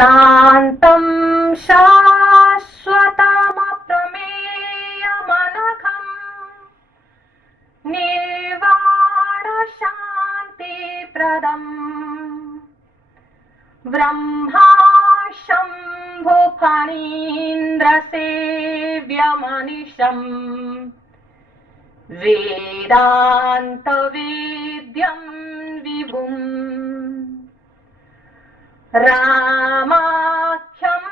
शान्तं शाश्वतमप्रमेयमनघम् निर्वाणशान्तिप्रदम् ब्रह्मा शम्भुफणीन्द्रसेव्यमनिशम् वेदान्तवेद्यं विभुम् रामाख्यं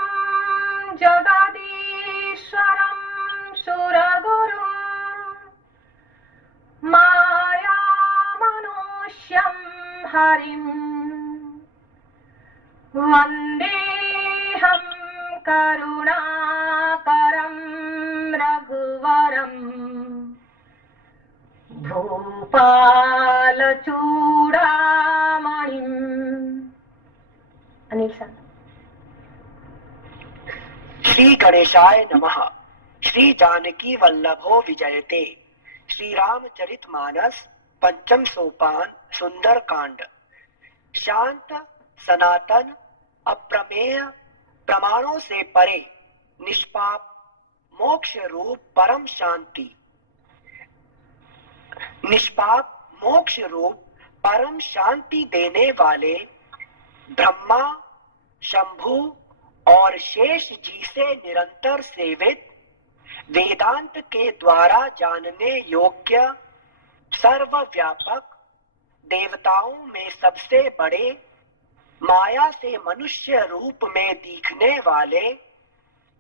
जगदीश्वरं सुरगुरुं मायामनुष्यं हरिं वन्देऽहं करुणाकरं रघुवरम् भूपालचूडामणिम्। अनिल सर। श्री गणेशाय नमः। श्री जानकी वल्लभो विजयते। श्री रामचरितमानस पंचम सोपान सुंदर कांड। शांत सनातन अप्रमेय प्रमाणों से परे निष्पाप मोक्ष रूप परम शांति। निष्पाप मोक्ष रूप परम शांति देने वाले ब्रह्मा शंभु और शेष जी से निरंतर सेवित वेदांत के द्वारा जानने योग्य सर्वव्यापक देवताओं में सबसे बड़े माया से मनुष्य रूप में दिखने वाले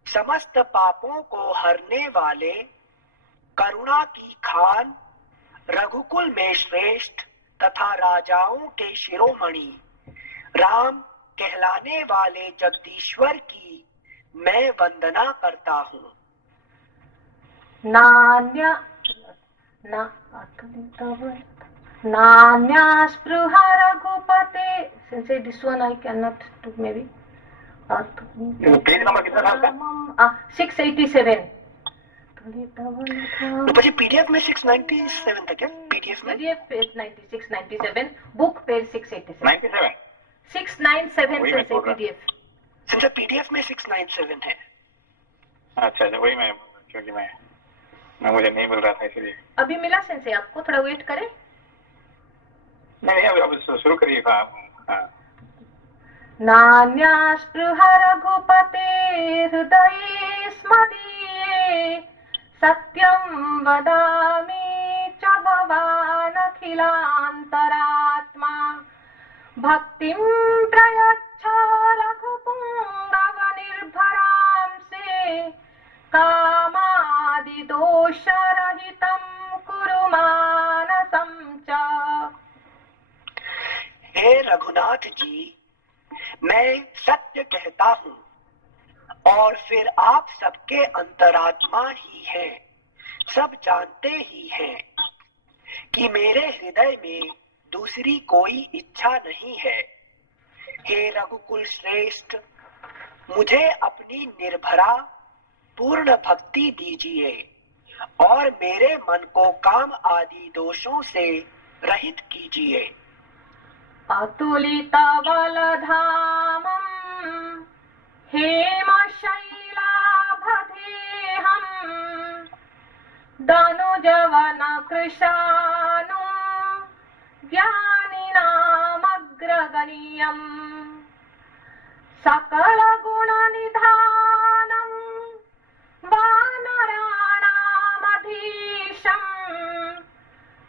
समस्त पापों को हरने वाले करुणा की खान रघुकुल में श्रेष्ठ तथा राजाओं के शिरोमणि राम कहलाने वाले जगदीश्वर की मैं वंदना करता हूँ। नान्या स्पृहा रघुपते। Since this one I cannot do maybe. Page number कितना था उसका? 687। मुझे पीडीएफ में 697 था क्या? पीडीएफ में पेज 9697, बुक पेज 687 97 697 से पीडीएफ। सिंचा पीडीएफ में 697 है। अच्छा वही मैं, क्योंकि मैं मुझे नहीं मिल रहा था इसलिए। अभी मिला सेंसे आपको? थोड़ा वेट करें। नहीं अब शुरू करिए। नान्या स्पृहा रघुपते हृदये स्मदीये सत्यं वदामि च भवान् अखिलान्तरात्मा भक्तिं प्रयच्छ रघुपुङ्गव निर्भरांसे कामादिदोषरहितं कुरु मानसं च। हे रघुनाथ जी, मैं सत्य कहता हूँ और फिर आप सबके अंतरात्मा ही हैं, सब जानते ही हैं कि मेरे हृदय में दूसरी कोई इच्छा नहीं है। हे रघुकुल श्रेष्ठ, मुझे अपनी निर्भरा पूर्ण भक्ति दीजिए और मेरे मन को काम आदि दोषों से रहित कीजिए। अतुलित बलधामं हेमशैलाभदेहं दनुजवन कृशानु ज्ञानिनामग्रगण्यं सकलगुणनिधानं वानराणामधीशं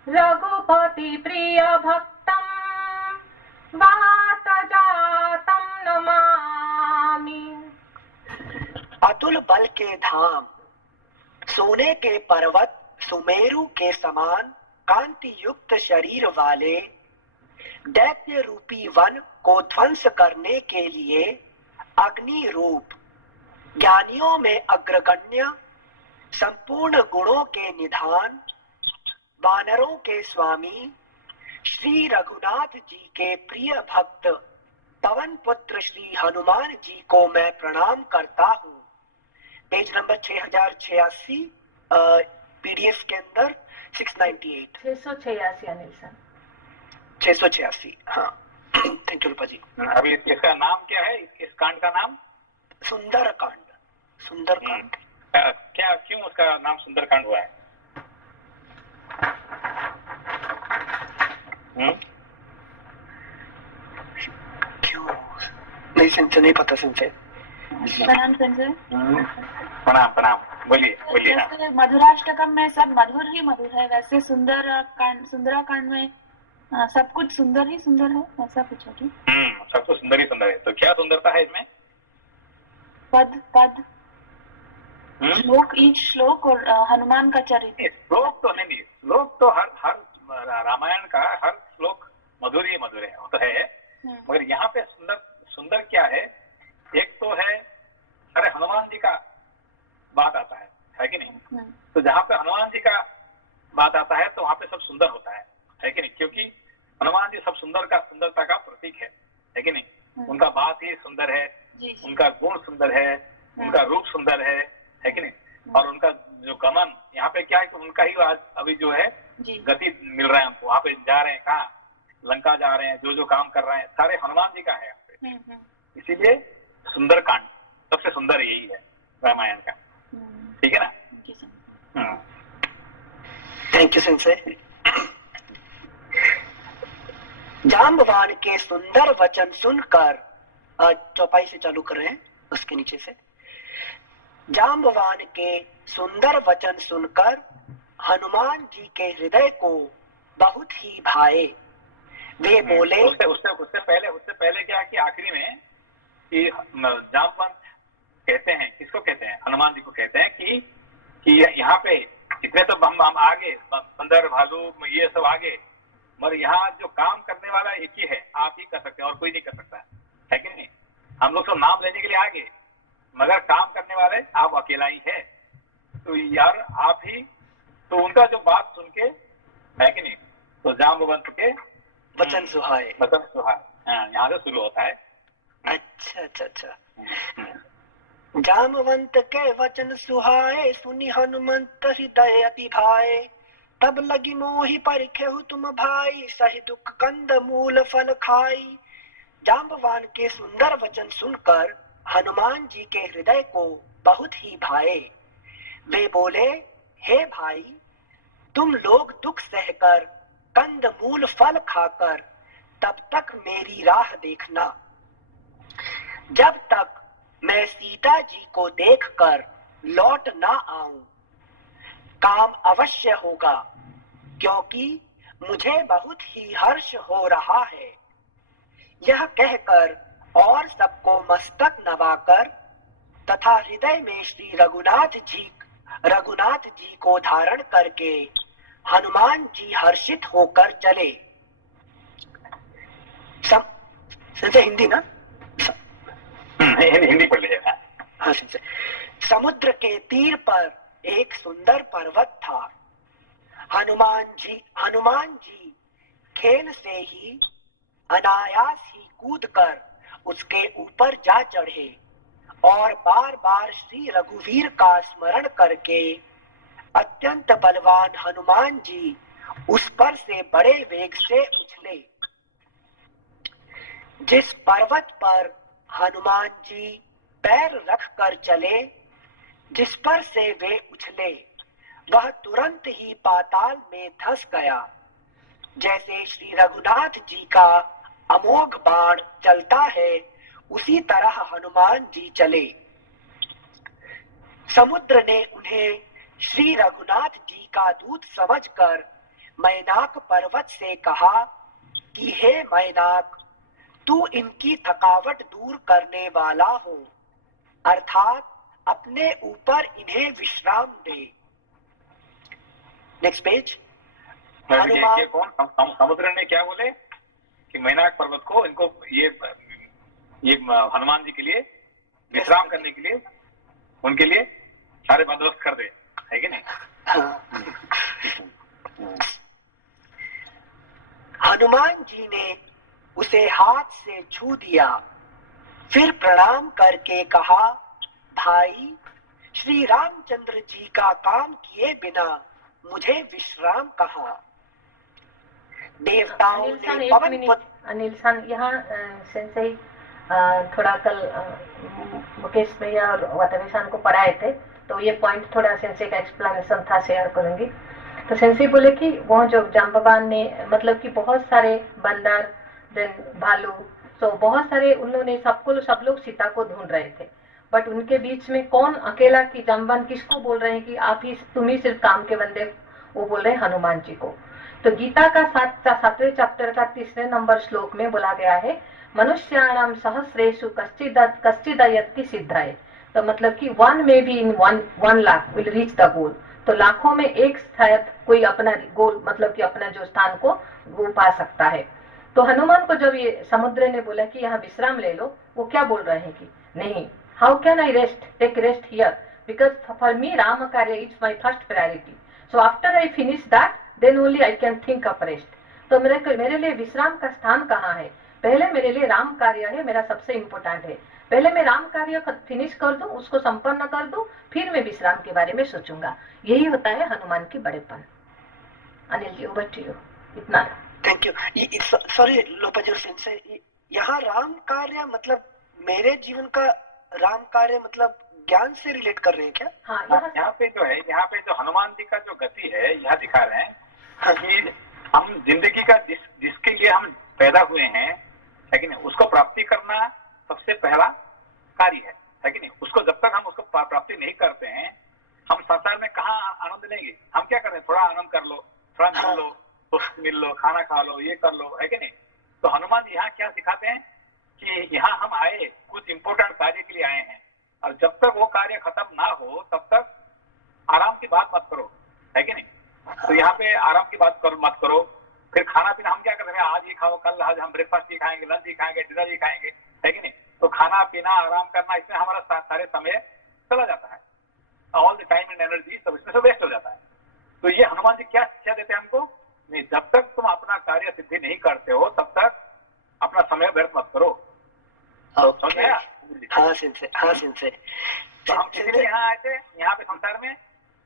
रघुपति प्रिय भक्तं वातजातं नमामि। अतुल बल के धाम, सोने के पर्वत सुमेरु के समान कांति युक्त शरीर वाले दैत्य रूपी वन को ध्वंस करने के लिए अग्नि रूप ज्ञानियों में अग्रगण्य संपूर्ण गुणों के निधान वानरों के स्वामी श्री रघुनाथ जी के प्रिय भक्त पवन पुत्र श्री हनुमान जी को मैं प्रणाम करता हूँ। पेज नंबर 6086 पीडीएफ के अंदर 698 686 अनिल सर 686। हाँ थैंक यू रूपा जी। अभी इसका नाम क्या है, इस कांड का नाम? सुंदरकांड। सुंदरकांड क्या, क्यों उसका नाम सुंदरकांड हुआ है? क्यों? नहीं संजय, नहीं पता संजय। प्रणाम संजय। प्रणाम प्रणाम, बोलिए बोलिए। जैसे मधुराष्टकम में सब मधुर ही मधुर है, वैसे सुंदराकांड में सब कुछ सुंदर ही सुंदर है, ऐसा कुछ है कि? सब कुछ सुंदर ही सुंदर है। तो क्या सुंदरता है इसमें? पद पद, श्लोक, ईच श्लोक और हनुमान का चरित्र। श्लोक तो नहीं, श्लोक तो हर रामायण का हर श्लोक मधुर ही मधुर है, वो तो है। मगर यहाँ पे सुंदर सुंदर क्या है, एक तो है, अरे हनुमान जी का बात आता है कि नहीं? तो जहाँ पे हनुमान जी का बात आता है तो वहाँ पे सब सुंदर होता है कि नहीं? क्योंकि हनुमान जी सब सुंदरता का प्रतीक है कि नहीं? उनका बात ही सुंदर है, उनका गुण सुंदर है, उनका रूप सुंदर है कि नहीं? और उनका जो गमन, यहाँ पे क्या है कि उनका ही आज अभी जो है गति मिल रहा है हमको। वहाँ पे जा रहे हैं, कहाँ? लंका जा रहे हैं, जो काम कर रहे हैं सारे हनुमान जी का है यहाँ पे। इसीलिए सुंदरकांड सबसे सुंदर यही है रामायण का, ठीक है ना? Thank you Sanjay. जाम्बवान के सुंदर वचन सुनकर, चौपाई से चालू कर रहे हैं, उसके नीचे से। जाम्बवान के सुंदर वचन सुनकर हनुमान जी के हृदय को बहुत ही भाए। वे बोले, उससे पहले क्या कि आखिरी में कि जाम्बवंत कहते हैं, किसको कहते हैं? हनुमान जी को कहते हैं कि यहाँ पे इतने तो हम आगे, बंदर भालू ये सब आगे, मगर यहाँ जो काम करने वाला एक ही है, आप ही कर सकते हैं और कोई नहीं कर सकता है कि नहीं? हम लोग सब नाम लेने के लिए आगे, मगर काम करने वाले आप अकेला ही है। तो यार आप ही, तो उनका जो बात सुन के, है कि नहीं? तो जाम्बवंत के वचन सुहाए। यहाँ से शुरू होता है। अच्छा। जामवंत के वचन सुहाए, सुनी हनुमंत हृदय अति भाए। तब लगी मोहि परिखेहु तुम भाई, सही दुख कंद मूल फल खाई। जाम्बवान के सुंदर वचन सुनकर हनुमान जी के हृदय को बहुत ही भाए। वे बोले, हे भाई, तुम लोग दुख सहकर, कंद मूल फल खाकर तब तक मेरी राह देखना। जब तक मैं सीता जी को देखकर लौट ना आऊं, काम अवश्य होगा, क्योंकि मुझे बहुत ही हर्ष हो रहा है। यह कहकर और सबको मस्तक नवाकर तथा हृदय में श्री रघुनाथ जी को धारण करके हनुमान जी हर्षित होकर चले। संजय हिंदी ना? हिंदी पढ़ लीजिए। हाँ संजय। समुद्र के तीर पर एक सुंदर पर्वत था। हनुमान जी खेल से ही अनायास ही कूदकर उसके ऊपर जा चढ़े और बार बार श्री रघुवीर का स्मरण करके अत्यंत बलवान हनुमान जी उस पर से बड़े वेग से उछले। जिस पर्वत पर हनुमान जी पैर रख कर चले, जिस पर से वे उछले, वह तुरंत ही पाताल में धंस गया। जैसे श्री रघुनाथ जी का अमोघ बाण चलता है, उसी तरह हनुमान जी चले। समुद्र ने उन्हें श्री रघुनाथ जी का दूत समझकर मैनाक पर्वत से कहा कि हे मैनाक, तू इनकी थकावट दूर करने वाला हो, अर्थात अपने ऊपर इन्हें विश्राम दे। Next page. कौन समुद्र ने क्या बोले कि मैनाक पर्वत को इनको ये हनुमान जी के लिए विश्राम करने के लिए उनके लिए सारे बंदोबस्त कर दे, है कि नहीं? हनुमान जी ने उसे हाथ से छू दिया, फिर प्रणाम करके कहा, भाई, श्री रामचंद्र जी का काम किए बिना मुझे विश्राम कहाँ? देवताओं अनिल सन ने एक पवन मिनट, पुत्र अनिल सन यहाँ सेंसई थोड़ा कल मुकेश भैया और वातावी सन को पढ़ाए थे, तो ये पॉइंट थोड़ा सेंसई का एक्सप्लेनेशन था, शेयर करूंगी। तो सेंसई बोले कि वो जो जाम्बवान ने, मतलब कि बहुत सारे बंदर, देन भालू, तो बहुत सारे उन लोगों ने सब लोग सीता को ढूंढ रहे थे, बट उनके बीच में कौन अकेला, कि जाम्बवान किसको बोल रहे हैं कि आप ही, तुम ही सिर्फ काम के बंदे, वो बोल रहे हैं हनुमान जी को। तो गीता का 7वें चैप्टर का 3 नंबर श्लोक में बोला गया है, मनुष्याणाम सहस्रेषु कश्चिदयति सिद्धाय। तो मतलब कि वन में be in one lakh will reach the goal. तो लाखों में एक शायद कोई अपना गोल, मतलब कि अपना जो स्थान को वो पा सकता है। तो हनुमान को जब ये समुद्र ने बोला कि यहाँ विश्राम ले लो, वो क्या बोल रहे हैं कि नहीं, how can I rest, take rest here, because for me Ram कार्य is my first priority, so after I finish that then only I can think of rest. तो मेरे लिए विश्राम का स्थान कहाँ है, पहले मेरे लिए राम कार्य है, मेरा सबसे इम्पोर्टेंट है, पहले मैं राम कार्य फिनिश कर दूं, उसको संपन्न कर दूं, फिर मैं विश्राम के बारे में सोचूंगा। यही होता है हनुमान की बड़ेपन। Anil ji over to you. इतना थैंक यू। सॉरी लोपाजी सेंसई, यहाँ राम कार्य मतलब मेरे जीवन का राम कार्य मतलब ज्ञान से रिलेट कर रहे हैं क्या? हाँ, यहाँ पे जो है, यहाँ पे जो हनुमान जी का जो गति है यहाँ दिखा रहे हैं कि हम जिंदगी का जिसके लिए हम पैदा हुए हैं, है कि नहीं, उसको प्राप्ति करना सबसे पहला कार्य है कि नहीं। उसको जब तक हम उसको प्राप्ति नहीं करते हैं, हम संसार में कहाँ आनंद लेंगे। हम क्या कर रहे हैं, थोड़ा आनंद कर लो, थोड़ा मिल लो, दोस्त मिल लो, खाना खा लो, ये कर लो, है कि नहीं। तो हनुमान जी यहाँ क्या सिखाते हैं कि यहाँ हम आए कुछ इंपॉर्टेंट कार्य के लिए आए हैं, और जब तक वो कार्य खत्म ना हो तब तक आराम की बात मत करो, है कि नहीं। तो यहाँ पे आराम की बात मत करो। फिर खाना पीना हम क्या करते हैं, आज ये खाओ, कल आज हम ब्रेकफास्ट ही खाएंगे, लंच ही खाएंगे, डिनर ही खाएंगे, है कि नहीं। तो खाना पीना आराम करना, इसमें हमारा सारे समय चला जाता है, all the time and energy सब इसमें से वेस्ट हो जाता है। तो ये हनुमान जी क्या शिक्षा देते हैं हमको, नहीं, जब तक तुम अपना कार्य सिद्धि नहीं करते हो तब तक अपना समय व्यर्थ मत करो। समझ में आया? हाँ सेंसई, हाँ सेंसई। तो हम किस लिए यहाँ आए थे, यहाँ पे संसार में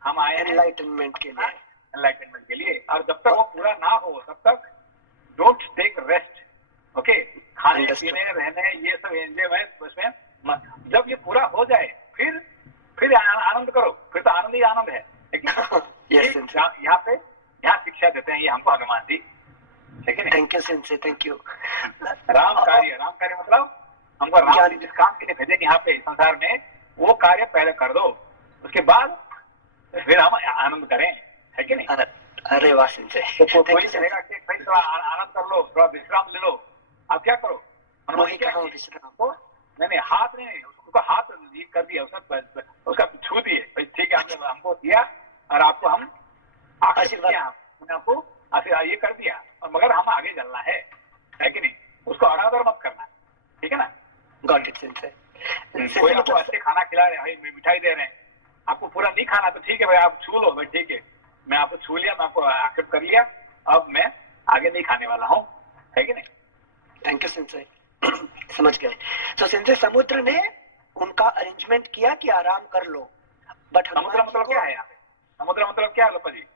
हम आए हैं एनलाइटनमेंट के लिए, एनलाइटमेंट के लिए। और जब तक वो पूरा ना हो तब तक डोंट टेक रेस्ट, ओके। खाने पीने रहने ये सब एंजॉयमेंट उसमें, जब ये पूरा हो जाए फिर आनंद करो, फिर तो आनंद ही आनंद है। लेकिन यहाँ शिक्षा देते हैं ये हमको हनुमान जी, ठीक है। Thank you sensei, thank you. Ram कार्य मतलब हमको राम जी जिस काम के लिए भेजे यहाँ पे संसार में, वो कार्य पहले कर दो, उसके बाद फिर हम आनंद करें, है कि नहीं। अरे वाह सेंसई। तो कोई कहेगा कि भाई थोड़ा आनंद कर लो, थोड़ा विश्राम ले लो, आप क्या करो, हनुमान क्या विश्राम, नहीं हाथ नहीं, उसको हाथ कर दिया, उसका छू दिए, भाई ठीक है, हमने हमको दिया और आपको हम आशीर्वाद, आपको आशीर्वाद ये कर दिया, और मगर हम आगे चलना है कि नहीं, उसको अनादर मत करना, ठीक है ना। Got it sensei. कोई आपको अच्छे खाना खिला रहे हैं, भाई मिठाई दे रहे हैं, आपको पूरा नहीं खाना तो ठीक है भाई, आप छू लो, भाई ठीक है, मैं आपको छू लिया, मैं आपको एक्सेप्ट कर लिया, अब मैं आगे नहीं खाने वाला हूँ, है कि नहीं। थैंक यू सेंसई, समझ गए। तो सेंसई समुद्र ने उनका अरेंजमेंट किया कि आराम कर लो, बट समुद्र मतलब क्या है यहाँ पे, समुद्र मतलब क्या है लोपा जी?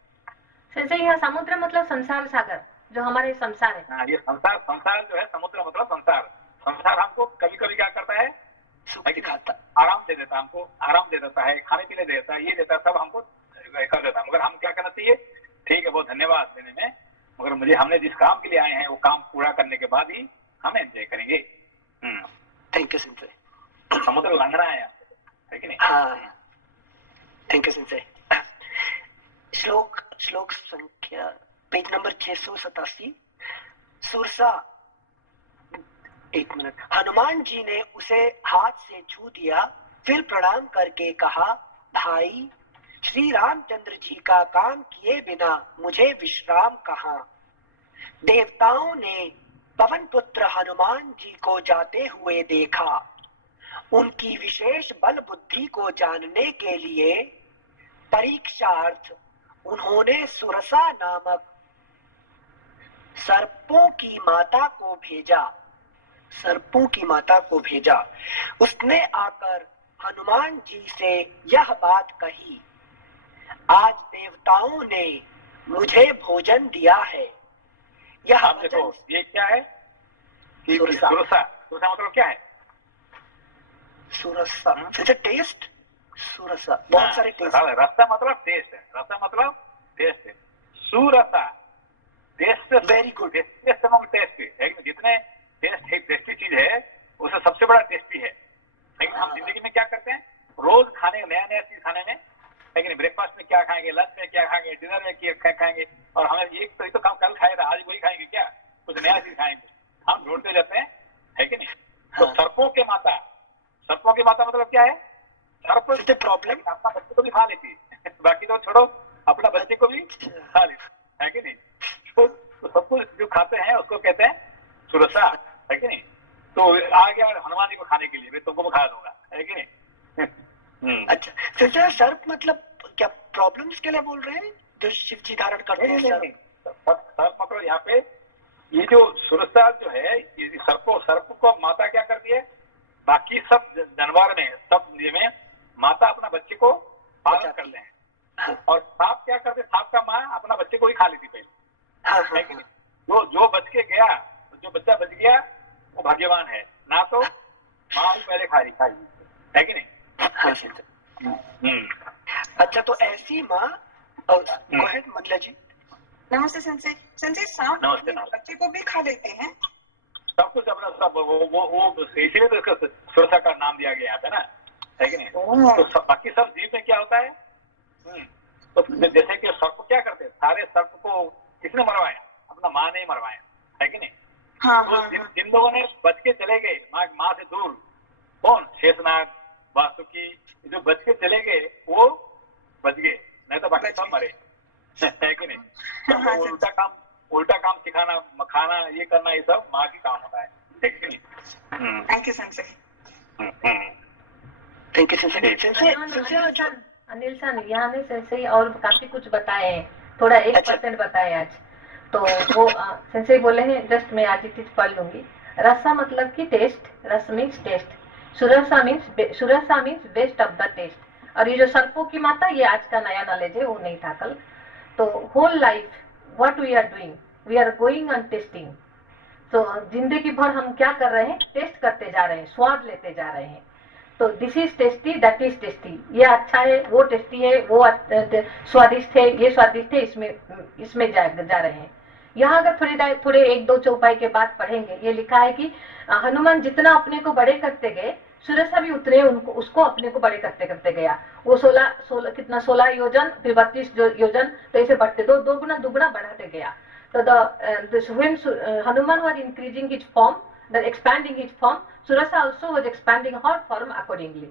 सेंसई यहाँ समुद्र मतलब संसार सागर, जो हमारे संसार है। हाँ, ये संसार जो है, समुद्र मतलब संसार हमको कभी कभी क्या करता है, सुख दिखाता, आराम दे देता, हमको आराम दे देता है, खाने पीने दे देता है, ये देता है, सब हमको कर देता है। मगर हम क्या करना चाहिए, ठीक है बहुत धन्यवाद देने में, मगर मुझे हमने जिस काम के लिए आए हैं वो काम पूरा करने के बाद ही हम एंजॉय करेंगे। Thank you sensei. समुद्र लंघना है कि नहीं। हाँ थैंक यू सेंसई। श्लोक संख्या पेज नंबर 687। सुरसा, एक मिनट। हनुमान जी ने उसे हाथ से छू दिया, फिर प्रणाम करके कहा, भाई श्री रामचंद्र जी का काम किए बिना मुझे विश्राम कहाँ। देवताओं ने पवन पुत्र हनुमान जी को जाते हुए देखा। उनकी विशेष बल बुद्धि को जानने के लिए परीक्षार्थ उन्होंने सुरसा नामक सर्पों की माता को भेजा। उसने आकर हनुमान जी से यह बात कही, आज देवताओं ने मुझे भोजन दिया है, यह आप देखो ये क्या है कि सुरसा। सुरसा, सुरसा मतलब क्या है? सुरसा टेस्ट, सुरसा बहुत सारे टेस्ट। रसा मतलब टेस्ट है, रसा मतलब टेस्ट है। Surasa taste, very good. Taste among taste है कि जितने टेस्ट है, टेस्टी चीज है उससे सबसे बड़ा टेस्टी है। लेकिन हम जिंदगी में क्या करते हैं, रोज खाने नया नया चीज खाने में, लेकिन ब्रेकफास्ट में क्या खाएंगे, लंच में क्या खाएंगे, डिनर में क्या खाएंगे, और हमें एक तो कल खाए था आज वही खाएंगे क्या, कुछ नया चीज खाएंगे, हम ढूंढते जाते हैं, है कि नहीं? तो सर्पों के माता, सर्पों की माता मतलब क्या है? सर्प प्रॉब्लम अपना बच्चे को भी खा लेती है बाकी तो छोड़ो, अपना बच्चे को भी खा लेती है कि नहीं? तो सब कुछ जो खाते हैं उसको कहते हैं सुरसा, है कि नहीं? तो आ गया हनुमान जी को खाने के लिए, मैं तुमको खा दूंगा, है कि नहीं? अच्छा, संजय सर्प मतलब क्या प्रॉब्लम्स के लिए बोल रहे हैं जो शिव जी धारण करते हैं? सर्प मतलब यहाँ पे ये जो सुरसा जो है, सर्प को माता क्या करती है, बाकी सब जानवर में, सब में माता अपना बच्चे को पालन करते हैं, और सांप क्या करते, सांप का माँ अपना बच्चे को ही खा लेती पहले, है कि नहीं? जो बच के गया, जो बच्चा बच गया वो भाग्यवान है, ना तो माँ पहले खाई, है कि नहीं? अच्छा, तो ऐसी माँ, मतलब जी नमस्ते संजय। संजय सांप बच्चे को भी खा लेते हैं? सब कुछ अपना सब वो इसीलिए तो इसका सुरक्षा का नाम दिया गया है ना, है कि नहीं? तो बाकी सब जीव में क्या होता है, तो जैसे कि सर्प क्या करते हैं, सारे सर्प को किसने मरवाया? अपना माँ ने ही मरवाया, है कि नहीं? तो जिन लोगों ने बच के चले गए माँ से दूर, कौन? शेषनाग, वासुकी, जो बच के चले गए वो बच गए, नहीं तो बाकी सब मरे, है कि नहीं? तो उल्टा काम सिखाना, खाना, ये करना, ये सब माँ की काम होता है कि नहीं? Thank you Sanjay. Thank you Sanjay. Anil sir यहाँ ने सेंसई और काफी कुछ बताए हैं, थोड़ा 1% बताए आज, तो वो सेंसई बोले हैं, जस्ट मैं आज ही चीज पढ़ लूंगी। रसा मतलब कि taste, ras means taste, Surasa means best of the taste. और ये जो सर्पों की माता, ये आज का नया नॉलेज है, वो नहीं था कल। तो whole life what we are doing, we are going on tasting. तो जिंदगी भर हम क्या कर रहे हैं, टेस्ट करते जा रहे हैं, स्वाद लेते जा रहे हैं। तो this is tasty, that is tasty, ये अच्छा है, वो टेस्टी है, वो स्वादिष्ट है, ये स्वादिष्ट है, इसमें जा रहे हैं। यहाँ अगर थोड़े 1-2 चौपाई के बाद पढ़ेंगे, ये लिखा है कि हनुमान जितना अपने को बड़े करते गए, सुरसा भी उतने उसको अपने को बड़े करते करते गया। वो 16 योजन, फिर 32 योजन, तो ऐसे बढ़ते दो गुना दुगुना बढ़ाते गया। So when Hanuman was increasing his form, expanding his form, Surasa also was expanding her form accordingly.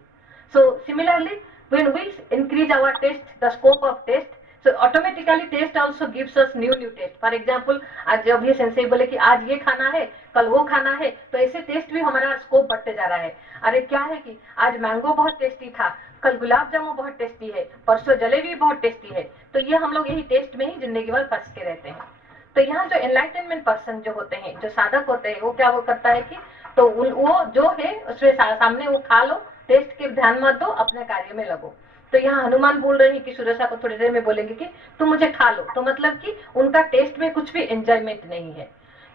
So similarly, when we increase our taste, the scope of taste, so automatically taste also gives us new taste. For example, आज जब ये sensei बोले कि आज ये खाना है, कल वो खाना है, तो ऐसे टेस्ट भी हमारा स्कोप बढ़ते जा रहा है। अरे क्या है कि आज मैंगो बहुत टेस्टी था, कल गुलाब जामुन बहुत टेस्टी है, परसों जलेबी बहुत टेस्टी है। तो ये हम लोग यही टेस्ट में ही जिंदगी भर फंस के रहते हैं। तो यहाँ जो एनलाइटनमेंट पर्सन जो होते हैं, जो साधक होते हैं, वो क्या वो करता है कि तो वो जो है उसमें सामने वो खा लो, टेस्ट के ध्यान मत दो, अपने कार्य में लगो। तो यहाँ हनुमान बोल रहे हैं कि सुरसा को थोड़ी देर में बोलेंगे कि तुम मुझे खा लो, तो मतलब कि उनका टेस्ट में कुछ भी एंजॉयमेंट नहीं है।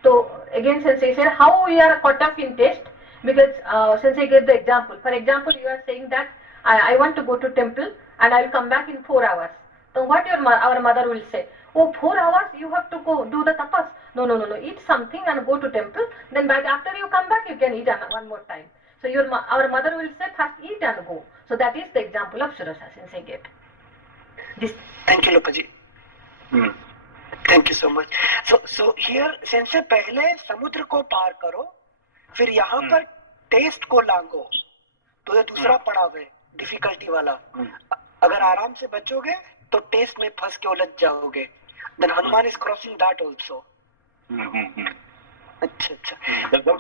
तो again sensei said how we are caught up in taste, because sensei gave the example. For example, you are saying that I want to go to temple and I will come back in 4 hours. So what our mother will say, oh 4 hours you have to go do the tapas. No, eat something and go to temple, then after you come back you can eat one more time. So our mother will say first eat and go. So that is the example of Surasa sensei gave. This. Thank you Lopa ji. Thank you so much. So here sensei पहले समुद्र को पार करो, फिर यहाँ पर test को लांगो, तो ये दूसरा पड़ाव है डिफिकल्टी वाला। अगर आराम से बचोगे तो टेस्ट में फंस के उलझ जाओगे। Then Hanuman is crossing that also. अच्छा, जब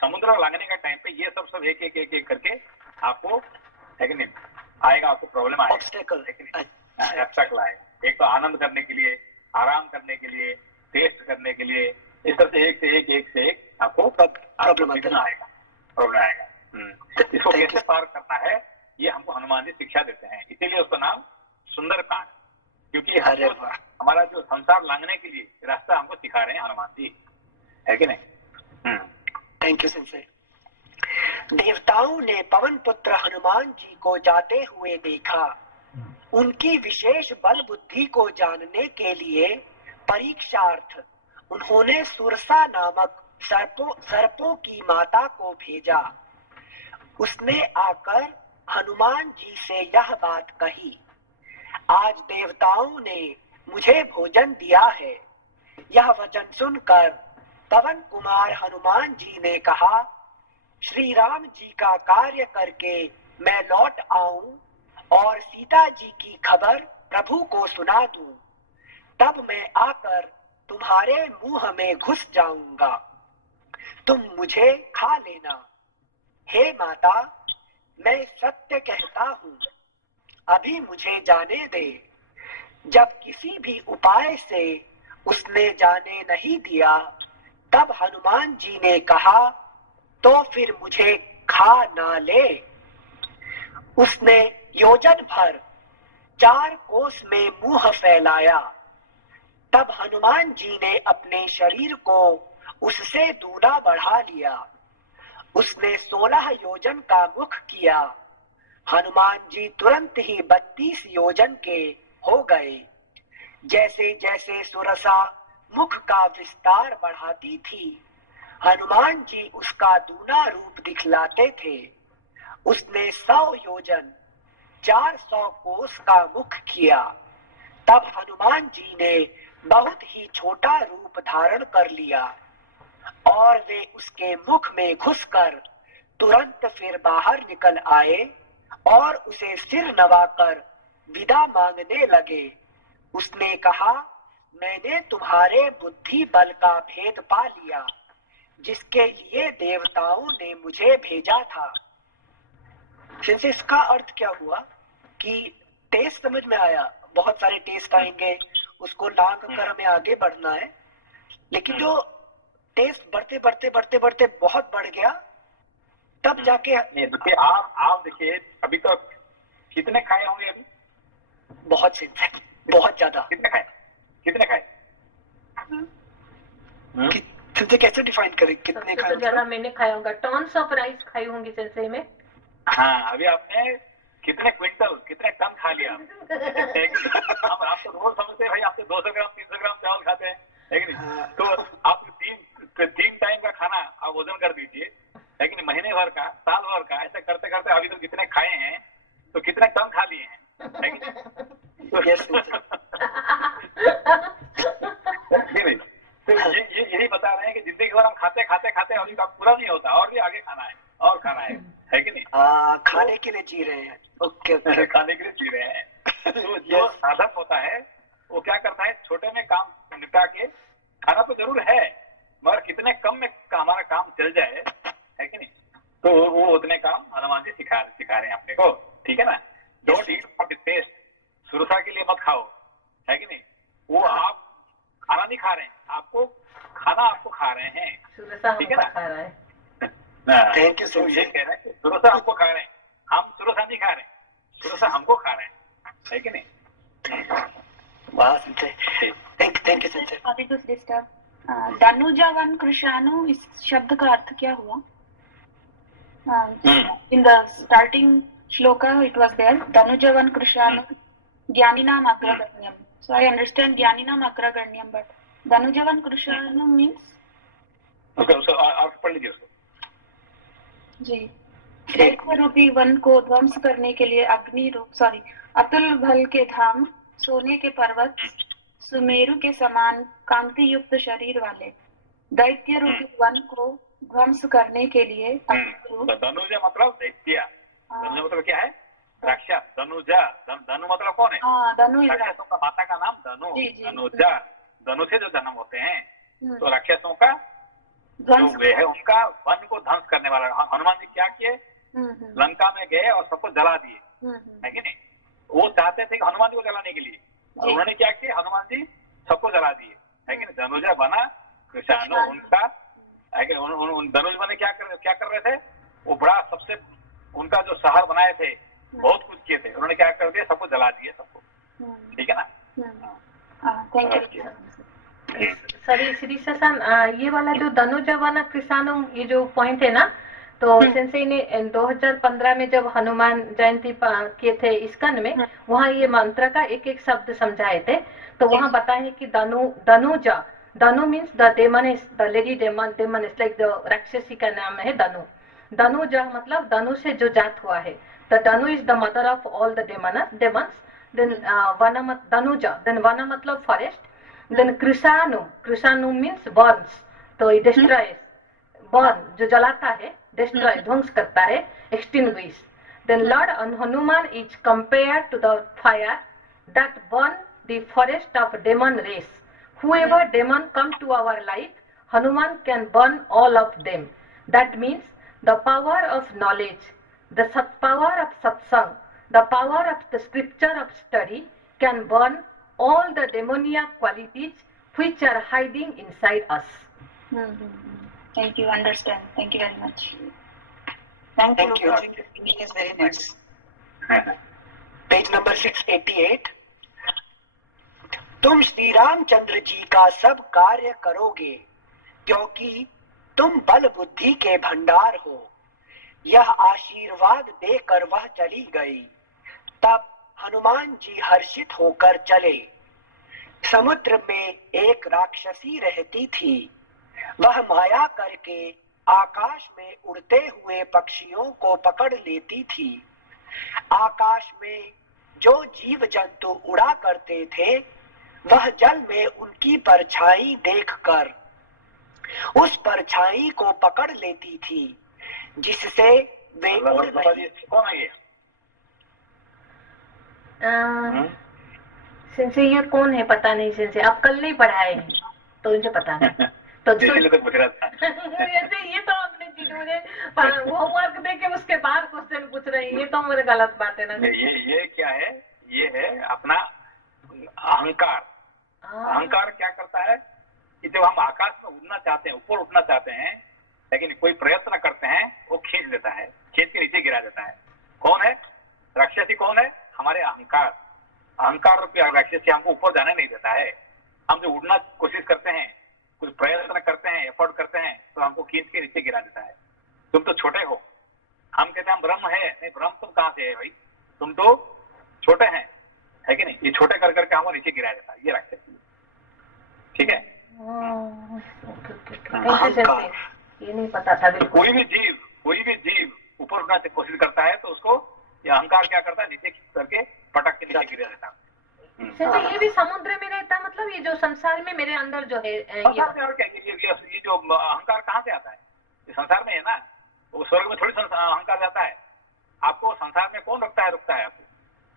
समुद्र लांगने का टाइम पे ये सब एक करके आपको, है कि नहीं, आएगा, आपको प्रॉब्लम आएगा, ऑब्स्टेकल आएगा। एक तो आनंद करने के लिए, आराम करने के लिए, टेस्ट करने के लिए, इस तरह से एक से एक आपको प्रॉब्लम आएगा। इसको कैसे पार करना है, ये हमको हनुमान जी शिक्षा देते हैं, इसीलिए उसका नाम सुंदर कांड, क्योंकि हमारा जो संसार लांघने के लिए रास्ता हमको सिखा रहे हैं हनुमान जी, है कि नहीं? Thank you sensei. देवताओं ने पवन पुत्र हनुमान जी को जाते हुए देखा। उनकी विशेष बल बुद्धि को जानने के लिए परीक्षार्थ उन्होंने सुरसा नामक सर्पों की माता को भेजा। उसने आकर हनुमान जी से यह बात कही, आज देवताओं ने मुझे भोजन दिया है। यह वचन सुनकर पवन कुमार हनुमान जी ने कहा, श्री राम जी का कार्य करके मैं लौट आऊं और सीता जी की खबर प्रभु को सुना दूं, तब मैं आकर तुम्हारे मुंह में घुस जाऊंगा, तुम मुझे खा लेना। हे माता, मैं सत्य कहता हूं, अभी मुझे जाने दे। जब किसी भी उपाय से उसने जाने नहीं दिया, तब हनुमान जी ने कहा, तो फिर मुझे खा ना ले। उसने योजन भर 4 कोस में मुंह फैलाया। तब हनुमान जी ने अपने शरीर को उससे दूना बढ़ा लिया। उसने 16 योजन का मुख किया। हनुमान जी तुरंत ही 32 योजन के हो गए। जैसे जैसे सुरसा मुख का विस्तार बढ़ाती थी, हनुमान जी उसका दूना रूप दिखलाते थे। उसने 100 योजन 400 कोस का मुख किया। तब हनुमान जी ने बहुत ही छोटा रूप धारण कर लिया और वे उसके मुख में घुसकर तुरंत फिर बाहर निकल आए और उसे सिर नवाकर विदा मांगने लगे। उसने कहा, मैंने तुम्हारे बुद्धि बल का भेद पा लिया, जिसके लिए देवताओं ने मुझे भेजा था। इसका अर्थ क्या हुआ कि टेस्ट समझ में आया, बहुत सारे टेस्ट आएंगे, उसको ना कर हमें आगे बढ़ना है। लेकिन जो टेस्ट बढ़ते बढ़ते बढ़ते बढ़ते बहुत बढ़ गया, तब जाके देखिए आप देखिए अभी तो कितने खाए होंगे अभी? बहुत से, बहुत ज्यादा। कितने खाए? तुझे कैसे डिफाइन करें कितने खाए? तो ज्यादा मैंने खाया होगा, टॉन्स ऑफ राइस खाई होंगी सेंसे में। हाँ, अभी आपने कितने क्विंटल, कितने टन खा लिया? हम आप तो रोज समझते हैं भाई, आप तो 200 ग्राम 300 ग्राम चावल खाते हैं, है कि नहीं? तो आप 3 टाइम का खाना आप वजन कर दीजिए, है कि नहीं? महीने भर का, साल भर का, ऐसे करते करते अभी तो कितने खाए हैं, तो कितने टन खा लिए हैं, है कि नहीं? तो यही बता रहे हैं कि जिंदगी भर हम खाते खाते खाते अभी तक पूरा नहीं होता, और भी आगे खाना है और खाना है कि नहीं? खाने के लिए जी रहे हैं। ओके ओके, खाने के लिए जी रहे हैं। तो जो साधक होता है वो क्या करता है, छोटे में काम निपटा के, खाना तो जरूर है मगर कितने कम में हमारा काम चल जाए, है कि नहीं? तो वो उतने काम हनुमान जी सिखा रहे हैं अपने को, ठीक है ना? Don't eat for the taste, Surasa के लिए मत खाओ, है कि नहीं? वो आप खाना नहीं खा रहे हैं, आपको खाना आपको खा रहे हैं, ठीक है ना? खा रहा है। Thank you. तो ये कह रहे हैं सुरसा हमको खा रहे हैं, हम सुरसा नहीं खा रहे हैं, सुरसा हमको खा रहे हैं, है कि नहीं? वाह Sanjay, thank you Sanjay. Sorry to disturb. धनुजावन कृशाणु, इस शब्द का अर्थ क्या हुआ? In the starting shloka it was there, धनुजावन कृशाणु ज्ञानिनाम अग्रगण्यम। So I understand ज्ञानिनाम अग्रगण्यम, but धनुजावन कृशाणु means? उसको आप पढ़ लीजिए उसको। जी, दैत्य रूपी वन को ध्वंस करने के लिए अतुल बल के धाम, सोने के पर्वत, सुमेरु के समान कांति युक्त शरीर वाले, दैत्य रूपी वन को ध्वंस करने के लिए धनुजा मतलब दैत्य, धनुजा मतलब क्या है? राक्षस। धनुजा, धनु मतलब कौन है? राक्षसों का माता का नाम धनु, धनुजा, धनु से जो जन्म होते हैं, तो राक्षसों का जो वे है उनका वन को ध्वंस करने वाला। हनुमान जी क्या किए, लंका में गए और सबको जला दिए, है कि नहीं? वो चाहते थे कि हनुमान जी को जलाने के लिए, और उन्होंने क्या किया, हनुमान जी सबको जला दिए, है कि नहीं? धनुजा बना कृशाणु उनका, है कि धनुष बने क्या कर रहे थे? वो बड़ा सबसे उनका जो शहर बनाए थे, बहुत कुछ किए थे, उन्होंने क्या कर दिया, सबको जला दिए सबको, ठीक है ना? Thank you. सॉरी श्री शशान, ये वाला जो धनुजवना कृषाणुम ये जो पॉइंट है ना, तो सेंसेई ने 2015 में जब हनुमान जयंती किए थे इस्कन में, वहाँ ये मंत्र का एक एक शब्द समझाए थे। तो वहाँ बताए कि धनुजा, Dhanu means the demoness, the lady demoness, like the rakshasi का नाम है धनु। धनुजा मतलब धनु से जो जात हुआ है। The Dhanu is the mother of all the demons. Then वन धनुजा, देन वन मतलब फॉरेस्ट। देन कृषाणु मीन्स बर्न्स, तो डिस्ट्रॉयज, बर्न जो जलाता है, डिस्ट्रॉय ध्वंस करता है, extinguish. Then lord Hanuman is compared to the fire that burn the forest of demon race. Whoever demon come to our life, Hanuman can burn all of them. That means the power of knowledge, the power of satsang, the power of the scripture of study can burn all the demoniac qualities which are hiding inside us. Thank you, understand. Thank you very much. Thank you. Thank you. Your meaning is very nice. Page number 688। तुम श्री रामचंद्र जी का सब कार्य करोगे क्योंकि तुम बल बुद्धि के भंडार हो। यह आशीर्वाद देकर वह चली गई। तब हनुमान जी हर्षित होकर चले। समुद्र में एक राक्षसी रहती थी। वह माया करके आकाश में उड़ते हुए पक्षियों को पकड़ लेती थी। आकाश में जो जीव जंतु उड़ा करते थे, वह जल में उनकी परछाई देखकर उस परछाई को पकड़ लेती थी, जिससे वे उड़ गई। कौन है ये? सेंसे ये कौन है पता नहीं। सेंसे आप कल नहीं पढ़ाए हैं तो मुझे पता नहीं। तो इसलिए तो पूछ रहा था। ये तो आपने चीज मुझे होमवर्क दे के उसके बाद क्वेश्चन पूछ रहे हैं, ये तो मेरे गलत बात है ना। ये क्या है? ये है अपना अहंकार। अहंकार क्या करता है कि जब हम आकाश में उड़ना चाहते हैं, ऊपर उठना चाहते हैं, लेकिन कोई प्रयत्न करते हैं, वो खींच देता है, खींच के नीचे गिरा देता है। कौन है राक्षसी? कौन है? हमारे अहंकार। अहंकार रूपी राक्षसी हमको ऊपर जाने नहीं देता है। हम जो उड़ना कोशिश करते हैं, कुछ प्रयत्न करते हैं, एफर्ट करते हैं, तो हमको खींच के नीचे गिरा देता है। तुम तो छोटे हो। हम कहते हैं हम ब्रह्म है। नहीं, ब्रह्म तुम कहाँ से है भाई? तुम तो छोटे हैं, है कि नहीं? ये छोटे कर करके हमको नीचे गिरा देता है, ये राक्षसी। ठीक है? ये नहीं पता था बिल्कुल। कोई भी जीव ऊपर उठने की कोशिश करता है तो उसको ये अहंकार क्या करता है? नीचे खींच करके पटक के नीचे गिरा देता है। ये भी समुद्र में रहता, मतलब ये जो संसार में मेरे अंदर जो है ये और क्या ये जो अहंकार कहाँ से आता है? ये संसार में है ना। वो स्वर्ग में थोड़ी अहंकार जाता है। आपको संसार में कौन रुकता है आपको?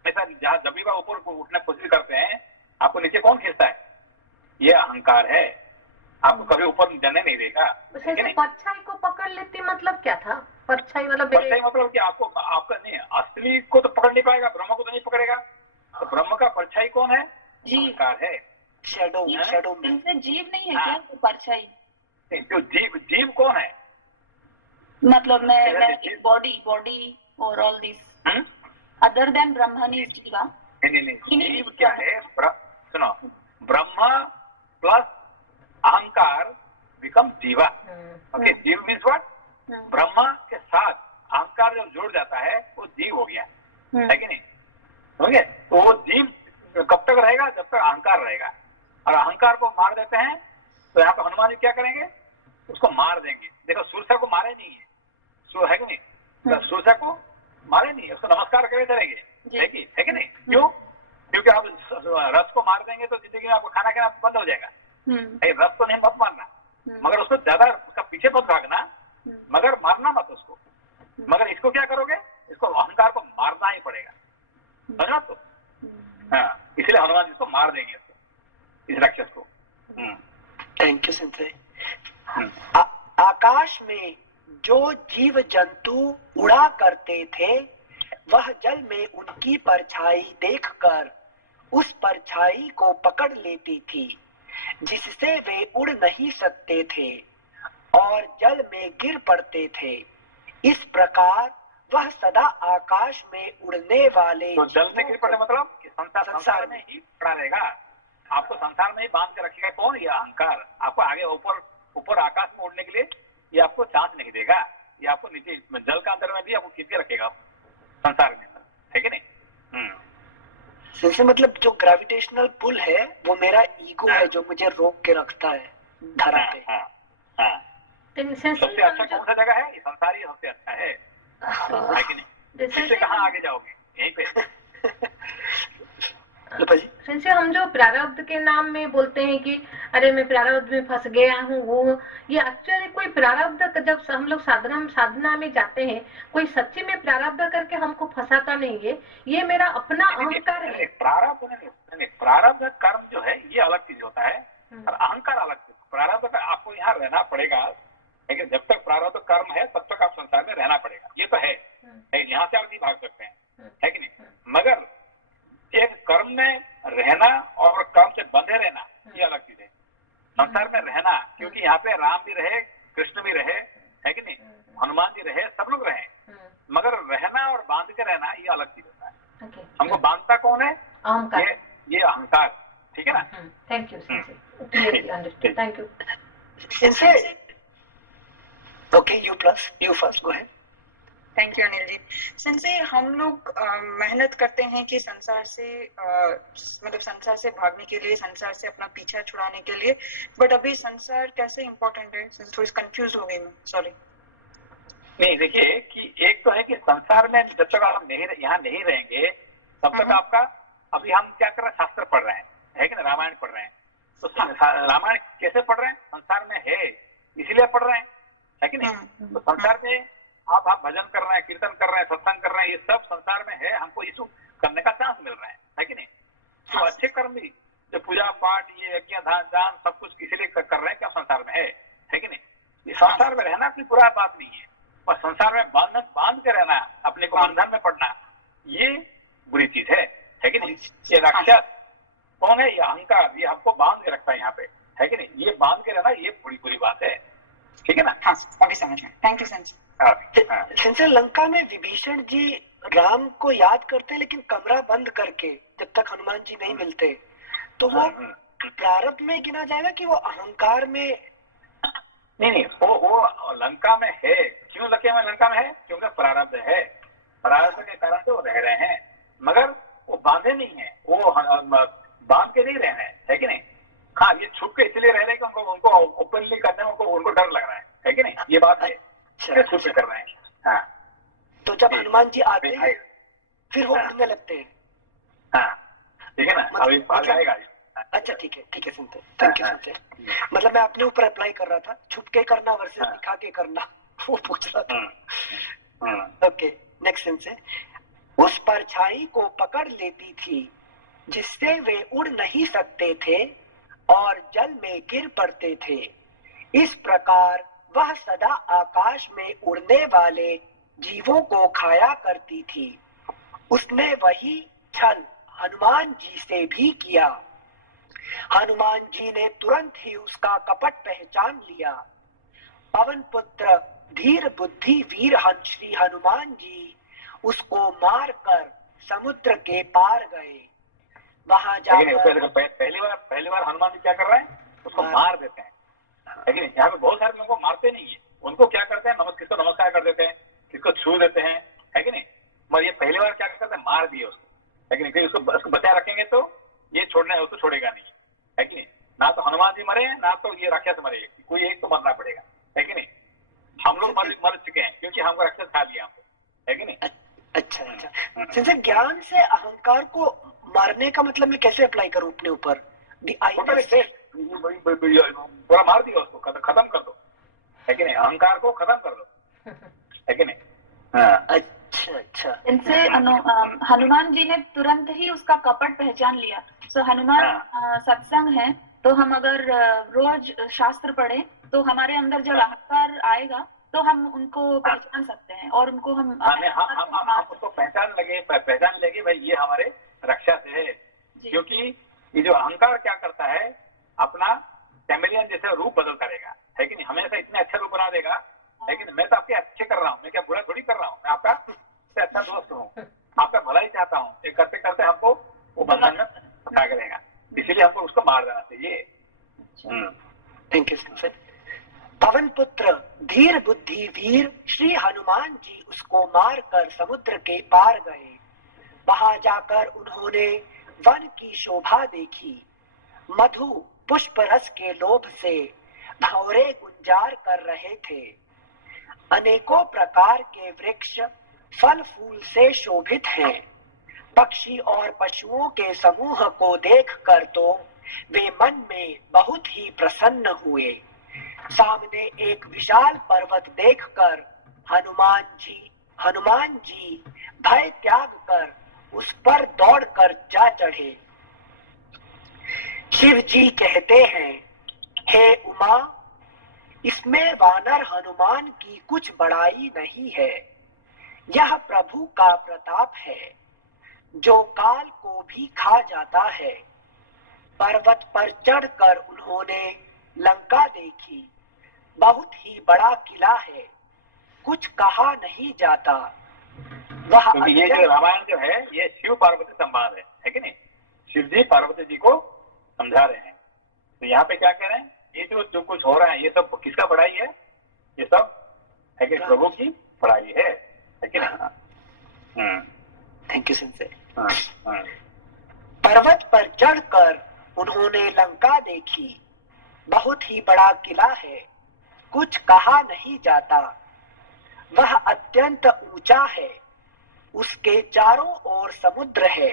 ऐसा जहाँ जब भी ऊपर उठने की कोशिश करते हैं, आपको नीचे कौन खींचता है? ये अहंकार है। आपको कभी ऊपर जाने नहीं देगा। परछाई को पकड़ लेती मतलब क्या था? परछाई मतलब कि आपका नहीं, असली को तो पकड़ नहीं पाएगा, ब्रह्म को तो नहीं पकड़ेगा। तो ब्रह्म का परछाई कौन है? अहंकार है। शैडो जीव नहीं है क्या तो परछाई? जो जीव कौन है? मतलब मैं बॉडी और all this other than Brahman is जीवा। नहीं, जीव क्या है? सुनो, ब्रह्मा प्लस अहंकार बिकम जीवा। ओके, जीव मीन्स व्हाट? ब्रह्मा के साथ अहंकार जब जुड़ जाता है वो जीव हो गया, है कि नहीं? समझे? तो वो जीव कब तक रहेगा? जब तक अहंकार रहेगा। और अहंकार को मार देते हैं तो यहाँ पे हनुमान जी क्या करेंगे? उसको मार देंगे। देखो, सूर्य को मारे नहीं है, है कि नहीं? सूर्य को मारे नहीं, उसको नमस्कार करे चलेंगे, है कि नहीं? क्यों? क्योंकि आप रस को मार देंगे तो जिंदगी में आपको खाना खाना बंद हो जाएगा। रस तो नहीं मत मारना, मगर उसको ज्यादा उसका पीछे मत भागना, मगर मारना मत उसको। मगर इसको क्या करोगे? इसको अहंकार को मारना ही पड़ेगा, समझा? तो हाँ, इसलिए हनुमान जी को मार देंगे इस राक्षस को। Thank you Sanjay. आकाश में जो जीव जंतु उड़ा करते थे, वह जल में उनकी परछाई देखकर उस परछाई को पकड़ लेती थी, जिससे वे उड़ नहीं सकते थे और जल में गिर पड़ते थे। इस प्रकार वह सदा आकाश में उड़ने वाले तो जल में गिर पड़े मतलब संसार में ही पड़ा रहेगा। आपको संसार में ही बांध के रखेगा कौन? ये अहंकार। आपको आगे ऊपर ऊपर आकाश में उड़ने के लिए ये आपको चांस नहीं देगा, ये आपको नीचे जल का अंदर में भी आपको खींच के रखेगा संसार में, है कि नहीं? जैसे मतलब जो ग्रेविटेशनल पुल है वो मेरा ईगो है जो मुझे रोक के रखता है धरा पे। सबसे अच्छा कौन सा जगह है? ये संसार ही सबसे अच्छा है कि नहीं? इससे कहाँ आगे जाओगे? यहीं पे। जैसे हम जो प्रारब्ध के नाम में बोलते हैं कि अरे मैं प्रारब्ध में फंस गया हूँ, वो ये एक्चुअली कोई प्रारब्ध, जब हम लोग साधना में जाते हैं, कोई सच्ची में प्रारब्ध करके हमको फंसाता नहीं है, ये मेरा अपना अहंकार है। प्रारब्ध कर्म जो है ये अलग चीज होता है और अहंकार अलग चीज। प्रारब्ध का आपको यहाँ रहना पड़ेगा, लेकिन जब तक प्रारब्ध कर्म है तब तक आप संसार में रहना पड़ेगा, ये तो है। यहाँ से आप नहीं भाग सकते हैं, है कि नहीं? मगर एक कर्म में रहना और कर्म से बंधे रहना ये अलग चीज है। संसार में रहना, क्योंकि यहाँ पे राम भी रहे, कृष्ण भी रहे, है कि नहीं, हनुमान जी रहे, सब लोग रहे, मगर रहना और बांध के रहना ये अलग चीज होता है। हमको बांधता कौन है? ये अहंकार, ठीक है ना? Thank you, clearly understood, thank you. Okay, you first, go ahead. Thank you Anil ji. Sensei हम लोग मेहनत करते हैं कि संसार से मतलब संसार से भागने के लिए, संसार से अपना पीछा छुड़ाने के लिए, बट अभी संसार कैसे इम्पोर्टेंट है? थोड़ी कंफ्यूज हो गई मैं, सॉरी। नहीं, देखिए कि एक तो है कि संसार में जब तक आप यहाँ नहीं रहेंगे तब तक आपका, अभी हम क्या कर रहे हैं, शास्त्र पढ़ रहे हैं, है कि ना, रामायण पढ़ रहे हैं, तो रामायण कैसे पढ़ रहे हैं? संसार में है इसीलिए पढ़ रहे हैं, है कि नहीं? तो संसार में आप भजन कर रहे हैं, कीर्तन कर रहे हैं, सत्संग कर रहे हैं, ये सब संसार में है, हमको इसको करने का चांस मिल रहा है कि नहीं? तो अच्छे कर्म भी, जो पूजा पाठ, ये यज्ञ दान सब कुछ इसीलिए कर रहे हैं कि संसार में है कि नहीं? ये संसार में रहना कोई बुरा बात नहीं है, और संसार में बांध के रहना, अपने को बंधन में पड़ना, ये बुरी चीज है कि नहीं? ये राक्षस कौन है? ये अहंकार, ये हमको बांध के रखता है यहाँ पे, है कि नहीं? ये बांध के रहना ये बुरी बात है, ठीक है ना? हाँ, अभी समझ में। Thank you sense. Sensor, Lanka में विभीषण जी राम को याद करते लेकिन कमरा बंद करके, जब तक हनुमान जी नहीं मिलते, तो वो प्रारब्ध में गिना जाएगा कि वो अहंकार में? नहीं, वो लंका में है। क्यों लंका में है? क्योंकि प्रारब्ध है, प्रारब्ध के कारण से वो रह रहे हैं, मगर वो बांधे नहीं है, वो बांध के नहीं रह रहे हैं, है कि नहीं? हाँ, ये छुप के इसलिए रह रहे हैं कि उनको ओपनली करने में उनको डर लग रहा है कि नहीं? ये बात है, छुप के कर रहे हैं। हाँ, तो जब हनुमान जी आते हैं फिर वो उड़ने लगते हैं। हाँ, ठीक है ना? अभी आएगा। अच्छा, ठीक है सुनते, थैंक यू सुनते। मतलब मैं अपने ऊपर अप्लाई कर रहा था, छुप के करना वर्सेस दिखा के करना, वो पूछ रहा था। ओके, नेक्स्ट सेंस है, उस परछाई को पकड़ लेती थी जिससे वे उड़ नहीं सकते थे और जल में गिर पड़ते थे। इस प्रकार वह सदा आकाश में उड़ने वाले जीवों को खाया करती थी। उसने वही छल हनुमान जी से भी किया। हनुमान जी ने तुरंत ही उसका कपट पहचान लिया। पवन पुत्र धीर बुद्धि वीर श्री हनुमान जी उसको मारकर समुद्र के पार गए। वहां जाकर पहली बार हनुमान जी क्या कर रहे हैं? उसको मार देते हैं, है कि नहीं? यहाँ पे बहुत सारे लोगों को मारते नहीं है, उनको क्या करते हैं, किसको नमस्कार कर देते हैं, किसको छू देते हैं, है कि नहीं? मगर ये पहली बार क्या करते हैं, मार दिए उसको, है कि नहीं? उसको बचाए रखेंगे तो ये उसको छोड़ेगा नहीं, है कि नहीं? ना तो हनुमान जी मरे, ना तो ये राक्षस मरे, कोई एक तो मरना पड़ेगा, है कि नहीं? हम लोग मर चुके हैं क्योंकि हमको राक्षस खा लिया हमको, है कि नहीं? अच्छा, ज्ञान से अहंकार को मारने का मतलब मैं कैसे अप्लाई करूं अपने ऊपर? पूरा मार दिया उसको, खत्म कर दो, है कि नहीं? अहंकार को खत्म कर दो, है कि नहीं? अच्छा। इनसे हनुमान जी ने तुरंत ही उसका कपट पहचान लिया। सो हनुमान सत्संग है, तो हम अगर रोज शास्त्र पढ़े तो हमारे अंदर जब अहंकार आएगा तो हम उनको पहचान सकते हैं और उनको हम उसको पहचान लगे भाई ये हमारे रक्षा से है। क्योंकि ये जो अहंकार क्या करता है, अपना कैमलियन जैसे रूप बदलता रहेगा, है कि नहीं? हमेशा इतने अच्छे रूप बना देगा, है कि नहीं? मैं तो आपके अच्छे कर रहा हूँ, मैं क्या बुरा थोड़ी कर रहा हूँ, मैं आपका अच्छा दोस्त हूँ, आपका भला ही चाहता हूँ। ये करते करते हमको वो बंधन में फंसा के रहेगा। इसीलिए हमको उसको मार देना चाहिए। Thank you sir. पवन पुत्र धीर बुद्धि वीर श्री हनुमान जी उसको मार कर समुद्र के पार गए। वहां जाकर उन्होंने वन की शोभा देखी। मधु पुष्प रस के लोभ से भंवरे गुंजार कर रहे थे। अनेकों प्रकार के वृक्ष फल फूल से शोभित हैं। पक्षी और पशुओं के समूह को देखकर तो वे मन में बहुत ही प्रसन्न हुए। सामने एक विशाल पर्वत देखकर हनुमान जी भय त्याग कर उस पर दौड़कर जा चढ़े। शिव जी कहते हैं, हे उमा, इसमें वानर हनुमान की कुछ बड़ाई नहीं है। यह प्रभु का प्रताप है जो काल को भी खा जाता है। पर्वत पर चढ़कर उन्होंने लंका देखी। बहुत ही बड़ा किला है, कुछ कहा नहीं जाता। वह क्योंकि ये जो रामायण जो है ये शिव पार्वती संवाद है कि नहीं? शिव जी पार्वती जी को समझा रहे हैं। तो यहाँ पे क्या कह रहे हैं, ये जो कुछ हो रहा है ये सब किसका बड़ाई है? ये सब है कि प्रभु की बड़ाई है कि नहीं? Thank you sir. पर्वत पर चढ़कर उन्होंने लंका देखी। बहुत ही बड़ा किला है, कुछ कहा नहीं जाता। वह अत्यंत ऊंचा है, उसके चारों ओर समुद्र है।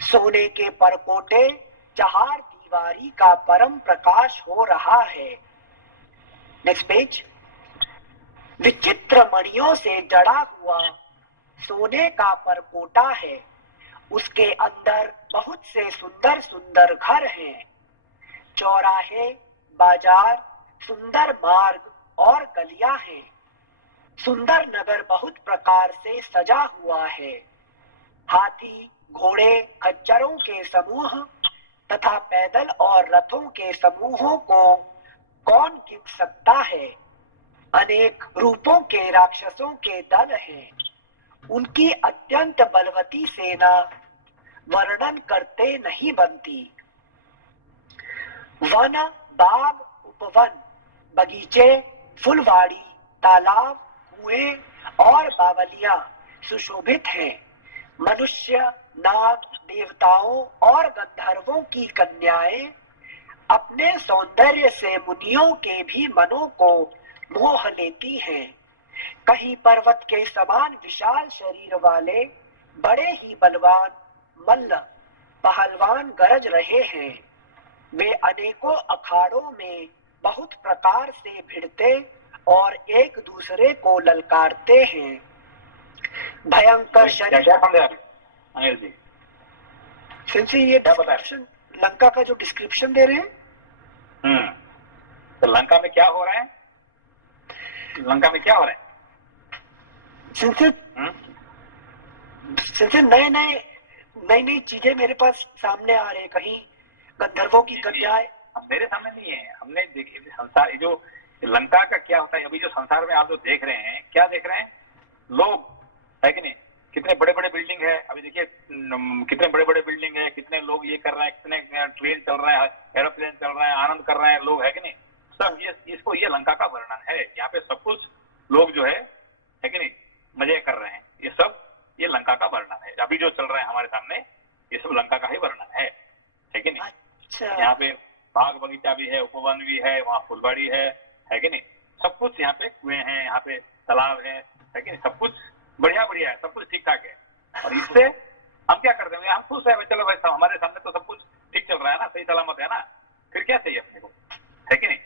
सोने के परकोटे चार दीवारी का परम प्रकाश हो रहा है। Next page. विचित्र मणियों से जड़ा हुआ सोने का परकोटा है। उसके अंदर बहुत से सुंदर सुंदर घर हैं। चौराहे, बाजार, सुंदर मार्ग और गलियां हैं। सुंदर नगर बहुत प्रकार से सजा हुआ है। हाथी, घोड़े, खच्चरों के समूह तथा पैदल और रथों के समूहों को कौन गिन सकता है। अनेक रूपों के राक्षसों के दल हैं। उनकी अत्यंत बलवती सेना वर्णन करते नहीं बनती। वन, बाग, उपवन, बगीचे, फुलवाड़ी, तालाब, कुएं और बावलियां सुशोभित हैं। मनुष्य, नाग, देवताओं और गंधर्वों की कन्याएं अपने सौंदर्य से मुनियों के भी मनों को मोह लेती हैं। कहीं पर्वत के समान विशाल शरीर वाले बड़े ही बलवान मल्ल पहलवान गरज रहे हैं। वे अनेकों अखाड़ों में बहुत प्रकार से भिड़ते और एक दूसरे को ललकारते हैं। भयंकर शरीर। क्या समझे अनिल जी? सिंसे ये डिस्क्रिप्शन लंका का जो डिस्क्रिप्शन दे रहे हैं। तो लंका में क्या हो रहा है? लंका में क्या हो रहा है? सिंसे नई नई चीजें मेरे पास सामने आ रहे हैं। कहीं गंधर्वों की कन्याएं मेरे सामने नहीं है। हमने देखी संसार, ये जो लंका का क्या होता है अभी जो संसार में आप जो देख रहे हैं, क्या देख रहे हैं? लोग है कि नहीं? कितने बड़े बड़े बिल्डिंग है। अभी देखिए कितने बड़े बड़े बिल्डिंग है, कितने लोग ये कर रहे हैं, कितने ट्रेन चल रहे हैं, एरोप्लेन चल रहे हैं, आनंद कर रहे हैं लोग, है कि नहीं? सब इसको ये लंका का वर्णन है। यहाँ पे सब कुछ लोग जो है कि नहीं मजे कर रहे हैं। ये सब ये लंका का वर्णन है। अभी जो चल रहा है हमारे सामने ये सब लंका का ही वर्णन है कि नहीं? अच्छा। यहाँ पे बाग बगीचा भी है, उपवन भी है, वहाँ फुलवाड़ी है कि नहीं? सब कुछ यहाँ पे कुएं हैं, यहाँ पे तालाब है कि नहीं? सब कुछ बढ़िया बढ़िया है, सब कुछ ठीक ठाक है। और इससे हम क्या करते हैं? हम खुश है, चलो भाई हमारे सामने तो सब कुछ ठीक चल रहा है ना, सही सलामत है ना, फिर क्या चाहिए अपने को, है कि नहीं?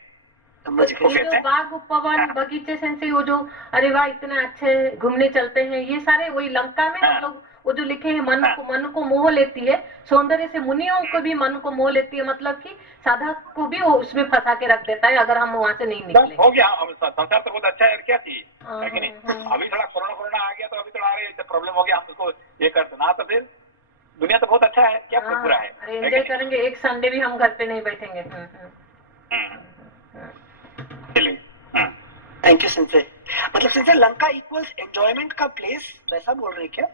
ये जो बाग, उपवन, बगीचे से वो जो अरे वाह इतने अच्छे घूमने चलते हैं, ये सारे वही लंका में हम लोग वो जो लिखे हैं मन को मोह लेती है। सौंदर्य से मुनियों को भी मन को मोह लेती है, मतलब कि साधक को भी वो उसमें फंसा के रख देता है अगर हम वहाँ से नहीं निकले। हो गया, संसार तो बहुत अच्छा है, क्या चाहिए, है कि नहीं? अभी थोड़ा कोरोना आ गया तो अभी थोड़ा प्रॉब्लम हो गया, हम उसको ये करते ना, तो फिर दुनिया तो बहुत अच्छा है, क्या बुरा है? एंजॉय करेंगे, एक संडे भी हम घर पे नहीं बैठेंगे। थैंक यू सिंसे। मतलब सिंसे लंका इक्वल्स एंजॉयमेंट का प्लेस, वैसा बोल रहे हैं क्या?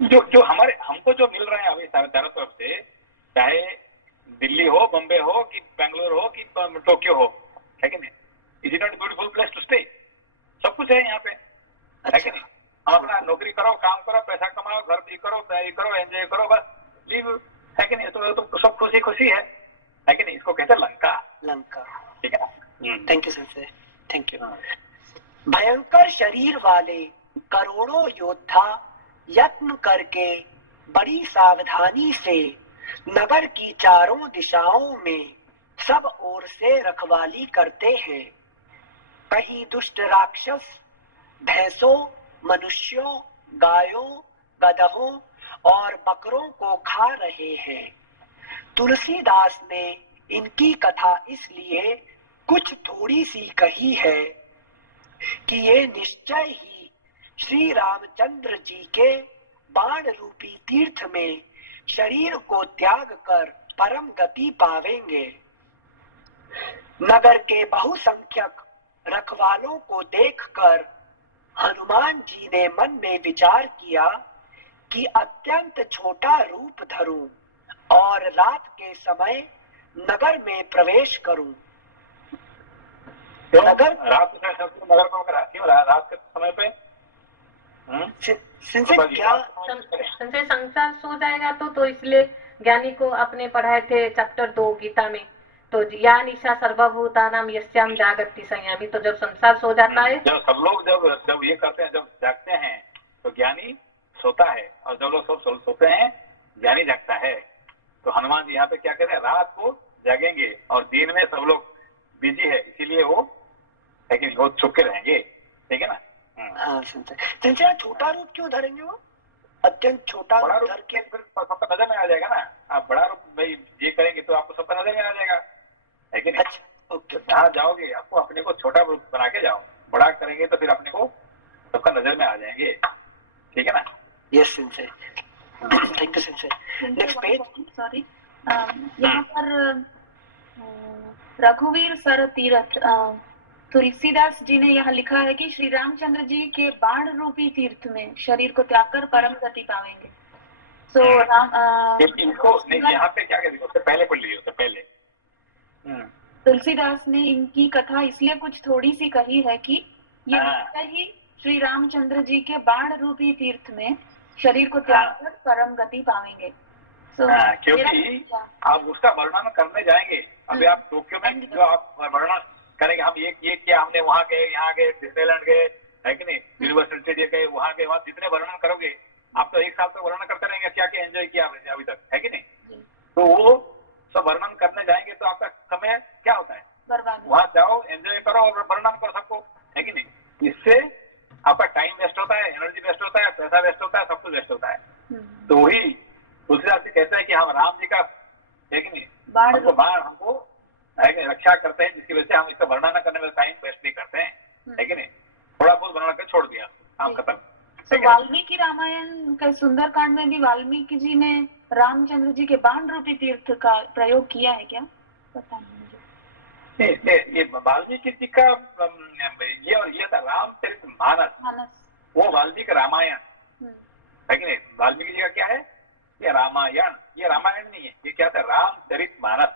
जो हमको जो मिल रहा है अभी चारों तरफ से, चाहे दिल्ली हो, बम्बे हो कि बेंगलोर हो कि टोक्यो हो, है कि नहीं? Is it not beautiful place to stay? सब कुछ है यहाँ पे, है कि नहीं? हम अपना नौकरी करो, काम करो, पैसा कमाओ, घर भी करो, तैयारी करो, एंजॉय करो, बस लीव, है कि नहीं? तो सब खुशी खुशी है कि नहीं? इसको कहते हैं लंका। लंका, ठीक है ना? Thank you sir, thank you. भयंकर शरीर वाले करोड़ों योद्धा यत्न करके बड़ी सावधानी से नगर की चारों दिशाओं में सब ओर से रखवाली करते हैं। कहीं दुष्ट राक्षस भैंसों, मनुष्यों, गायों, गधों और बकरों को खा रहे हैं। तुलसीदास ने इनकी कथा इसलिए कुछ थोड़ी सी कही है कि ये निश्चय ही श्री रामचंद्र जी के बाण रूपी तीर्थ में शरीर को त्याग कर परम गति पावेंगे। नगर के बहुसंख्यक रखवालों को देखकर हनुमान जी ने मन में विचार किया कि अत्यंत छोटा रूप धरूं और रात के समय नगर में प्रवेश करूं। नगर रात के नगर को क्यों रात के समय पे? क्या संजय संसार सो जाएगा तो इसलिए ज्ञानी को अपने पढ़ाए थे चैप्टर 2 गीता में, तो या निशा सर्वभूतानाम यस्याम जागति संयमी, तो जब संसार सो जाता है, जब सब लोग जब ये करते हैं, जब जागते हैं तो ज्ञानी सोता है, और जब लोग सब सोते हैं ज्ञानी जागता है। तो हनुमान जी यहाँ पे क्या कहते हैं? रात को जागेंगे और दिन में सब लोग बिजी है, इसीलिए वो है कि वो छुपके रहेंगे, ठीक है ना? हाँ, संजय छोटा रूप क्यों धरेंगे वो? अत्यंत छोटा बड़ा रूप रूप धर के फिर सबका नजर में आ जाएगा ना। आप बड़ा रूप भाई ये करेंगे तो आपको सबका नजर में आ जाएगा, है कि नहीं? अच्छा, ओके। जहाँ जाओगे आपको अपने को छोटा रूप बना के जाओ, बड़ा करेंगे तो फिर अपने को सबका नजर में आ जाएंगे, ठीक है ना? Yes Sanjay, thank you Sanjay. Next page. Sorry, यहाँ पर रघुवीर सर तीर्थ, तुलसीदास जी ने यहाँ लिखा है कि श्री रामचंद्र जी के बाण रूपी तीर्थ में शरीर को त्याग कर परम गति पावेंगे। सो इनको नहीं, यहाँ पे क्या कहते हैं? उससे पहले पढ़ लीजिए, उससे पहले तुलसीदास ने इनकी कथा इसलिए कुछ थोड़ी सी कही है कि ये निश्चय ही श्री रामचंद्र जी के बाण रूपी तीर्थ में शरीर को त्याग कर परम गति पावेंगे। क्योंकि आप उसका वर्णन करने जाएंगे, अभी आप टोक्यो में जो आप वर्णन करेंगे, हम ये किया, हमने वहाँ गए, यहाँ गए, डिज्नीलैंड गए, है कि नहीं, यूनिवर्सल स्टेडियम गए, वहाँ गए, वहाँ जितने वर्णन करोगे आप तो एक साल तक वर्णन करते रहेंगे, क्या क्या एंजॉय किया अभी तक, है कि नहीं? तो वो सब वर्णन करने जाएंगे तो आपका समय क्या होता है? वहाँ जाओ, एंजॉय करो और वर्णन करो सबको, है कि नहीं? इससे आपका टाइम वेस्ट होता है, एनर्जी वेस्ट होता है, पैसा वेस्ट होता है, सब कुछ वेस्ट होता है। तो वही तुलसीदास जी कहता है कि हम राम जी का, है कि नहीं, हमको बाण हमको रक्षा करते हैं, जिसकी वजह से हम इसका वर्णन करने में टाइम वेस्ट नहीं करते हैं, है कि नहीं? थोड़ा बहुत वर्णन कर छोड़ दिया, काम खत्म। तो वाल्मीकि रामायण के सुंदरकांड में भी वाल्मीकि जी ने रामचंद्र जी के बाण रूपी तीर्थ का प्रयोग किया है क्या? पता नहीं। ये वाल्मीकि जी का ये और ये था रामचरितमानस, वो वाल्मीकि रामायण, है कि नहीं? वाल्मीकि जी का क्या है? ये रामायण, ये रामायण नहीं है, ये क्या था? रामचरितमानस।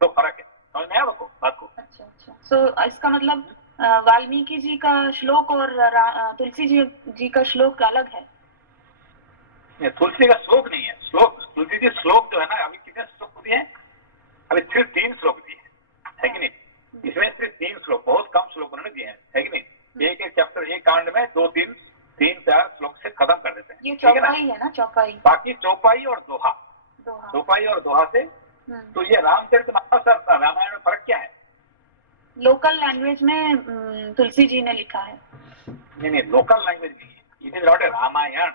तो फर्क है, समझ में आया आपको बात को? अच्छा अच्छा, सो इसका मतलब वाल्मीकि जी का श्लोक और तुलसी जी का श्लोक अलग है? तुलसी का श्लोक नहीं है, श्लोक तुलसी जी श्लोक जो है ना, अभी कितने श्लोक दिए हैं? अभी सिर्फ 3 श्लोक दिए है कि नहीं? इसमें सिर्फ 3 श्लोक, बहुत कम श्लोक उन्होंने दिए हैं, है कि नहीं? एक चैप्टर, एक कांड में 2, 3, 4 श्लोक से खत्म कर देते हैं। ये चौपाई है ना? चौपाई, बाकी चौपाई और दोहा, चौपाई और दोहा से। तो ये रामचरितमानस और रामायण में फर्क क्या है? लोकल लैंग्वेज में तुलसी जी ने लिखा है। नहीं, लोकल लैंग्वेज नहीं है, it is not a Ramayan.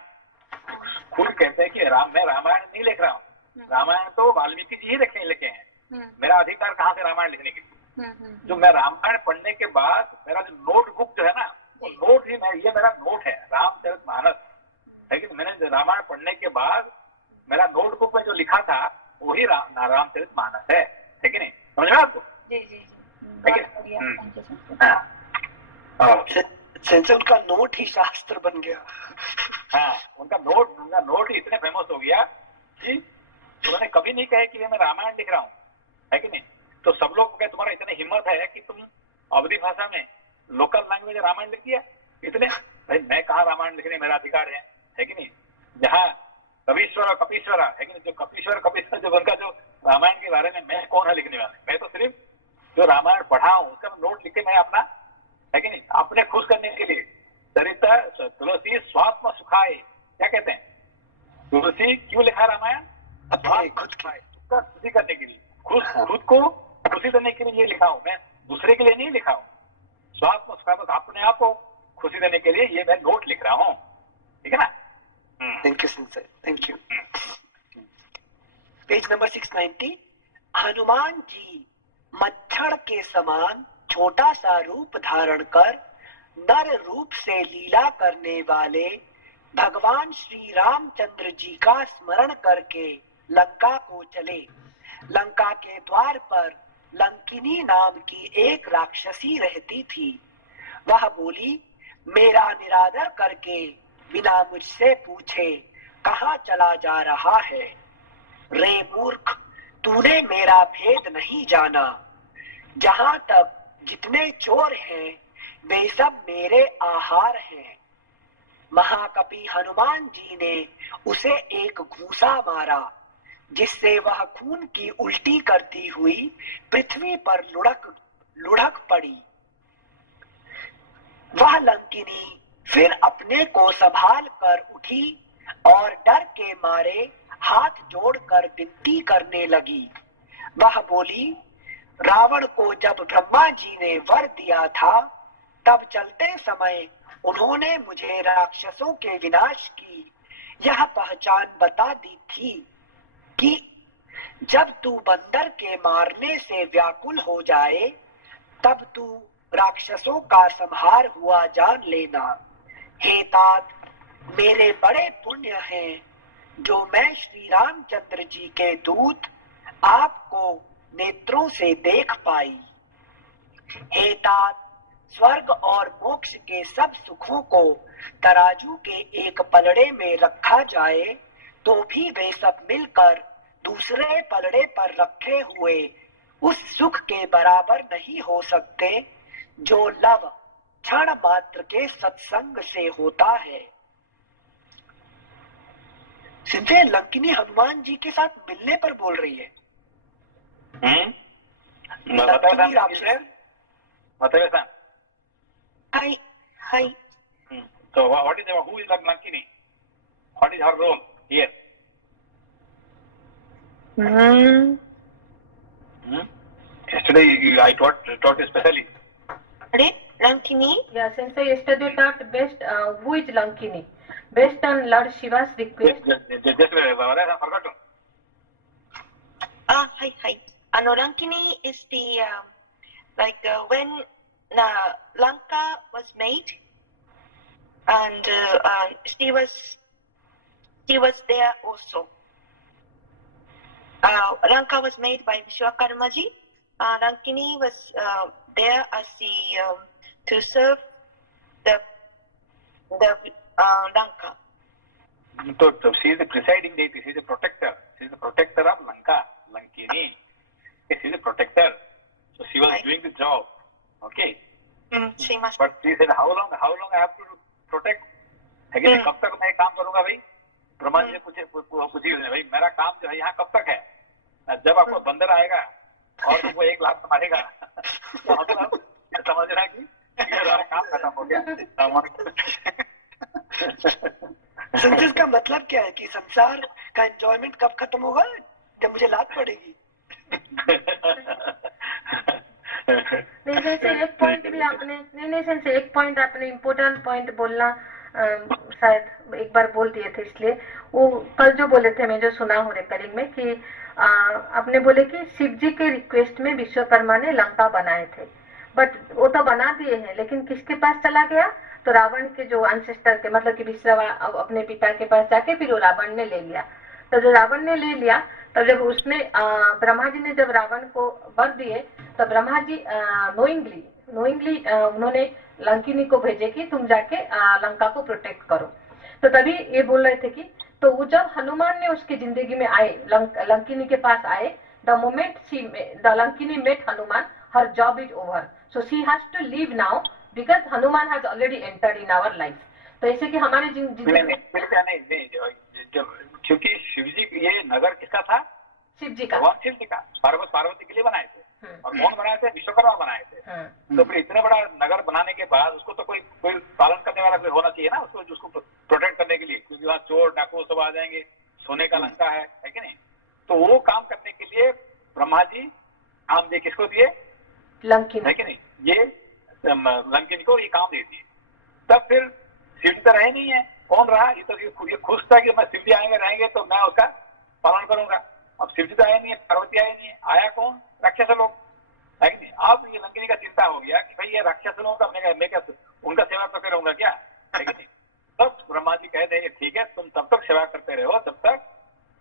खुद कहते हैं कि मैं रामायण नहीं लिख रहा हूँ, रामायण तो वाल्मीकि जी ही लिखे हैं, मेरा अधिकार कहाँ से रामायण लिखने के लिए? जो मैं रामायण पढ़ने के बाद मेरा जो नोटबुक जो है ना, वो नोट ही ये मेरा नोट है, रामचरितमानस, है कि मैंने रामायण पढ़ने के बाद मेरा नोटबुक में जो लिखा था वही रामचरितमानस है कि नहीं? समझ में आपको? जी जी जी, उनका नोट ही शास्त्र बन गया। हाँ, उनका नोट इतने फेमस हो गया कि उन्होंने कभी नहीं कहे कि मैं रामायण लिख रहा हूँ, है कि नहीं। तो सब लोग कहे तुम्हारा इतनी हिम्मत है कि तुम अवधी भाषा में लोकल लैंग्वेज रामायण लिख दिया इतने। भाई मैं कहाँ रामायण लिखने मेरा अधिकार है कि नहीं। जहाँ कपीश्वर और कपीश्वरा है कि नहीं, जो कपीश्वर कपीश्वर जो उनका जो रामायण के बारे में मैं कौन है लिखने वाले, मैं तो सिर्फ जो रामायण पढ़ा हूँ उसका नोट लिख के मैं अपना, है कि नहीं, अपने खुश करने के लिए। चरित्र तुलसी स्वात्म सुखाए, क्या कहते हैं, तुलसी क्यों लिखा रामायण, अपने खुद के खुशी करने के लिए, खुद को खुशी देने के लिए ये लिखा हूँ मैं, दूसरे के लिए नहीं लिखा हूँ। स्वात्म सुखा, तो अपने आप को खुशी देने के लिए ये मैं नोट लिख रहा हूँ, ठीक है ना। Thank you sir, thank you. Page number 690। Hanuman ji मच्छर के समान छोटा सा रूप धारण कर नर रूप से लीला करने वाले भगवान श्री रामचंद्र जी का स्मरण करके लंका को चले। लंका के द्वार पर लंकिनी नाम की एक राक्षसी रहती थी। वह बोली, मेरा निरादर करके बिना मुझसे पूछे कहाँ चला जा रहा है। रे मूर्ख, तूने मेरा भेद नहीं जाना। जहां तक जितने चोर हैं वे सब मेरे आहार हैं। महाकपि हनुमान जी ने उसे एक घूंसा मारा, जिससे वह खून की उल्टी करती हुई पृथ्वी पर लुढ़क पड़ी। वह लंकिनी फिर अपने को संभाल कर उठी और डर के मारे हाथ जोड़कर विनती करने लगी। वह बोली, रावण को जब ब्रह्मा जी ने वर दिया था तब चलते समय उन्होंने मुझे राक्षसों के विनाश की यह पहचान बता दी थी कि जब तू बंदर के मारने से व्याकुल हो जाए तब तू राक्षसों का संहार हुआ जान लेना। हे तात, मेरे बड़े पुण्य हैं जो मैं श्री रामचंद्र जी के दूत आपको नेत्रों से देख पाई। हे तात, स्वर्ग और मोक्ष के सब सुखों को तराजू के एक पलड़े में रखा जाए तो भी वे सब मिलकर दूसरे पलड़े पर रखे हुए उस सुख के बराबर नहीं हो सकते जो लव क्षण मात्र के सत्संग से होता है। सिंधे लंकिनी हनुमान जी के साथ मिलने पर बोल रही है। लंकिनी राक्षस बताइए। हाय हाय। So what is who is Lankini? What is her role here? Yesterday I taught you specially. Lankini? Yeah, since I yesterday taught based who is Lankini, based on Lord Shiva's request. Just I forgot. Hi. Lankini is the when Lanka was made, and she was there also. Lanka was made by Vishwakarma ji. Lankini was there as to serve the Lanka. So she is the presiding deity. She is the protector. She is the protector of Lanka. Lankini. She is the protector. So she was doing the job. Okay. She must. But she said, how long I have to protect? Again, कब तक मैं काम करूँगा भाई? ब्रह्मा जी ने पूछी भाई मेरा काम जो है यहाँ कब तक है? जब आपको बंदर आएगा और तुमको 1 लाख मारेगा तो मतलब समझना कि मेरा काम खत्म हो गया। संदेश का मतलब क्या है कि संसार का एंजॉयमेंट कब खत्म होगा? जब मुझे लात पड़ेगी। नहीं से एक पॉइंट भी आपने नहीं से एक पॉइंट आपने इम्पोर्टेंट पॉइंट बोलना शायद एक बार बोल दिए थे, इसलिए वो कल जो बोले थे मैं जो सुना हूँ रिकॉर्डिंग में कि आपने बोले कि शिव जी के रिक्वेस्ट में विश्वकर्मा ने लंका बनाए थे, बट वो तो बना दिए हैं लेकिन किसके पास चला गया? तो रावण के जो एंसेस्टर के मतलब कि विश्रवा अपने पिता के पास जाके फिर वो रावण ने ले लिया। तो जब रावण ने ले लिया तब जब उसने ब्रह्मा जी ने जब रावण को वर दिए तो ब्रह्मा जी नोइंगली उन्होंने लंकिनी को भेजे कि तुम जाके लंका को प्रोटेक्ट करो। तो तभी ये बोल रहे थे कि तो वो जब हनुमान ने उसकी जिंदगी में आए, लंकिनी के पास आए, the moment the Lankini met Hanuman, her job is over, so she has to leave now because Hanuman has already entered in our life. तो ऐसे कि हमारे क्योंकि शिव जी, ये नगर किसका था? शिव जी का, भगवान शिव जी का, पार्वती के लिए बनाए थे। और कौन बनाए थे? विश्वकर्मा बनाए थे। तो फिर इतने बड़ा नगर बनाने के बाद उसको तो कोई पालन करने वाला कोई होना चाहिए ना, उसको प्रोटेक्ट करने के लिए, क्योंकि वहाँ चोर डाकू सब आ जाएंगे, सोने का लंका है कि नहीं। तो वो काम करने के लिए ब्रह्मा जी काम दिए, किसको दिए? लंकिनी, है कि नहीं, ये लंकिनी को ये काम दे दिए। तब फिर शिव जी तो रहे नहीं है, कौन रहा? ये तो ये खुश था कि मैं शिव जी आएंगे रहेंगे तो मैं उसका पालन करूंगा। अब शिव जी तो आए नहीं है, पार्वती आए नहीं है, आया कौन? राक्षस लोग, है कि नहीं। अब ये लंकिनी का चिंता हो गया कि भाई ये राक्षस लोगों का मैं क्या उनका सेवा करते रहूंगा क्या, है कि नहीं। तब ब्रह्मा जी कह देंगे ठीक है, तुम तब तक सेवा करते रहो तब तक,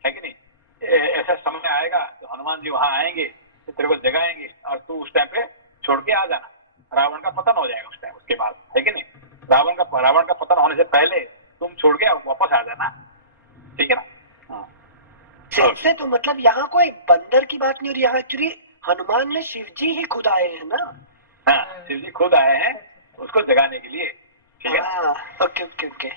है कि नहीं। ऐसा समय आएगा तो हनुमान जी वहां आएंगे तो तेरे को जगाएंगे और तू उस टाइम पे छोड़ के आ जाना। रावण का पतन हो जाएगा उस टाइम, उसके बाद, है कि नहीं। रावण का पतन होने से पहले तुम छोड़ के वापस आ जाना, ठीक है ना। से तो मतलब यहाँ कोई बंदर की बात नहीं हो रही, यहाँ एक्चुअली हनुमान ने शिव जी ही खुद आए हैं ना। हाँ, शिव जी खुद आए हैं उसको जगाने के लिए, ठीक है। Okay okay okay,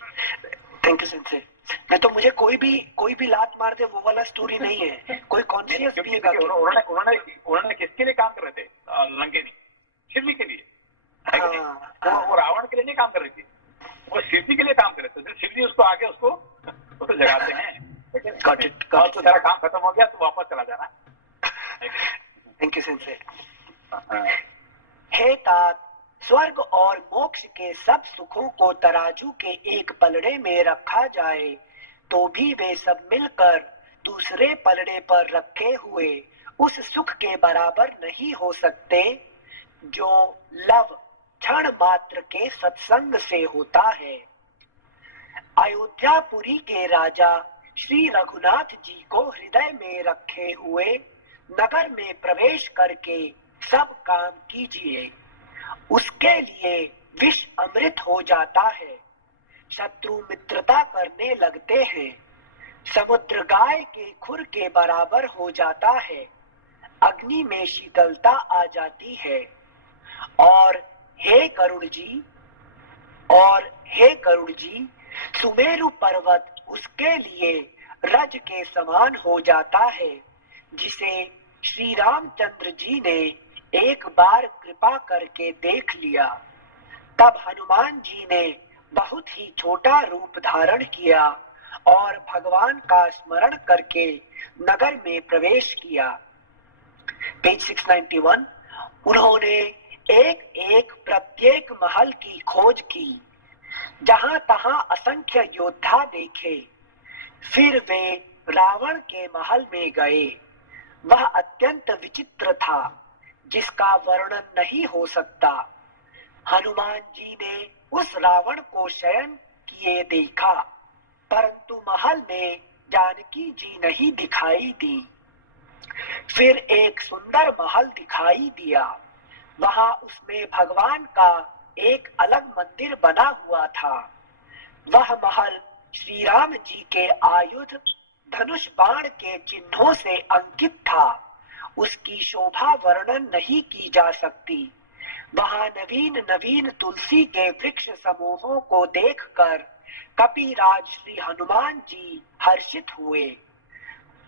thank you sensei. मैं तो मुझे कोई भी लात मार दे वो वाला स्टोरी नहीं है, कोई कॉन्शियस भी है। उन्होंने किसके लिए काम कर रहे थे? लंकिनी शिव जी के लिए, है कि नहीं। वो रावण के लिए नहीं काम कर रही थी, वो शिव जी के लिए काम कर रहे थे। शिव जी उसको आगे उसको तो जगाते हैं, तो सारा काम खत्म हो गया तो वापस चला जाना। Thank you sense. हे तात, स्वर्ग और मोक्ष के सब सुखों को तराजू के एक पलड़े में रखा जाए तो भी वे सब मिलकर दूसरे पलड़े पर रखे हुए उस सुख के बराबर नहीं हो सकते जो लव क्षण मात्र के सत्संग से होता है। अयोध्यापुरी के राजा श्री रघुनाथ जी को हृदय में रखे हुए नगर में प्रवेश करके सब काम कीजिए, उसके लिए विष अमृत हो जाता है, शत्रु मित्रता करने लगते हैं, समुद्र गाय के खुर के बराबर हो जाता है, अग्नि में शीतलता आ जाती है। और हे गरुड़ जी, सुमेरु पर्वत उसके लिए रज के समान हो जाता है, जिसे श्री रामचंद्र जी ने एक बार कृपा करके देख लिया। तब हनुमान जी ने बहुत ही छोटा रूप धारण किया और भगवान का स्मरण करके नगर में प्रवेश किया। पेज 691। उन्होंने एक एक प्रत्येक महल की खोज की, जहां तहां असंख्य योद्धा देखे। फिर वे रावण के महल में गए। वह अत्यंत विचित्र था, जिसका वर्णन नहीं हो सकता। हनुमान जी ने उस रावण को शयन किए देखा, परंतु महल में जानकी जी नहीं दिखाई दी। फिर एक सुंदर महल दिखाई दिया, वहां उसमें भगवान का एक अलग मंदिर बना हुआ था। वह महल श्री राम जी के आयुध धनुष बाण के चिन्हों से अंकित था। उसकी शोभा वर्णन नहीं की जा सकती। वहां नवीन नवीन तुलसी के वृक्ष समूहों को देखकर कपिराज श्री हनुमान जी हर्षित हुए।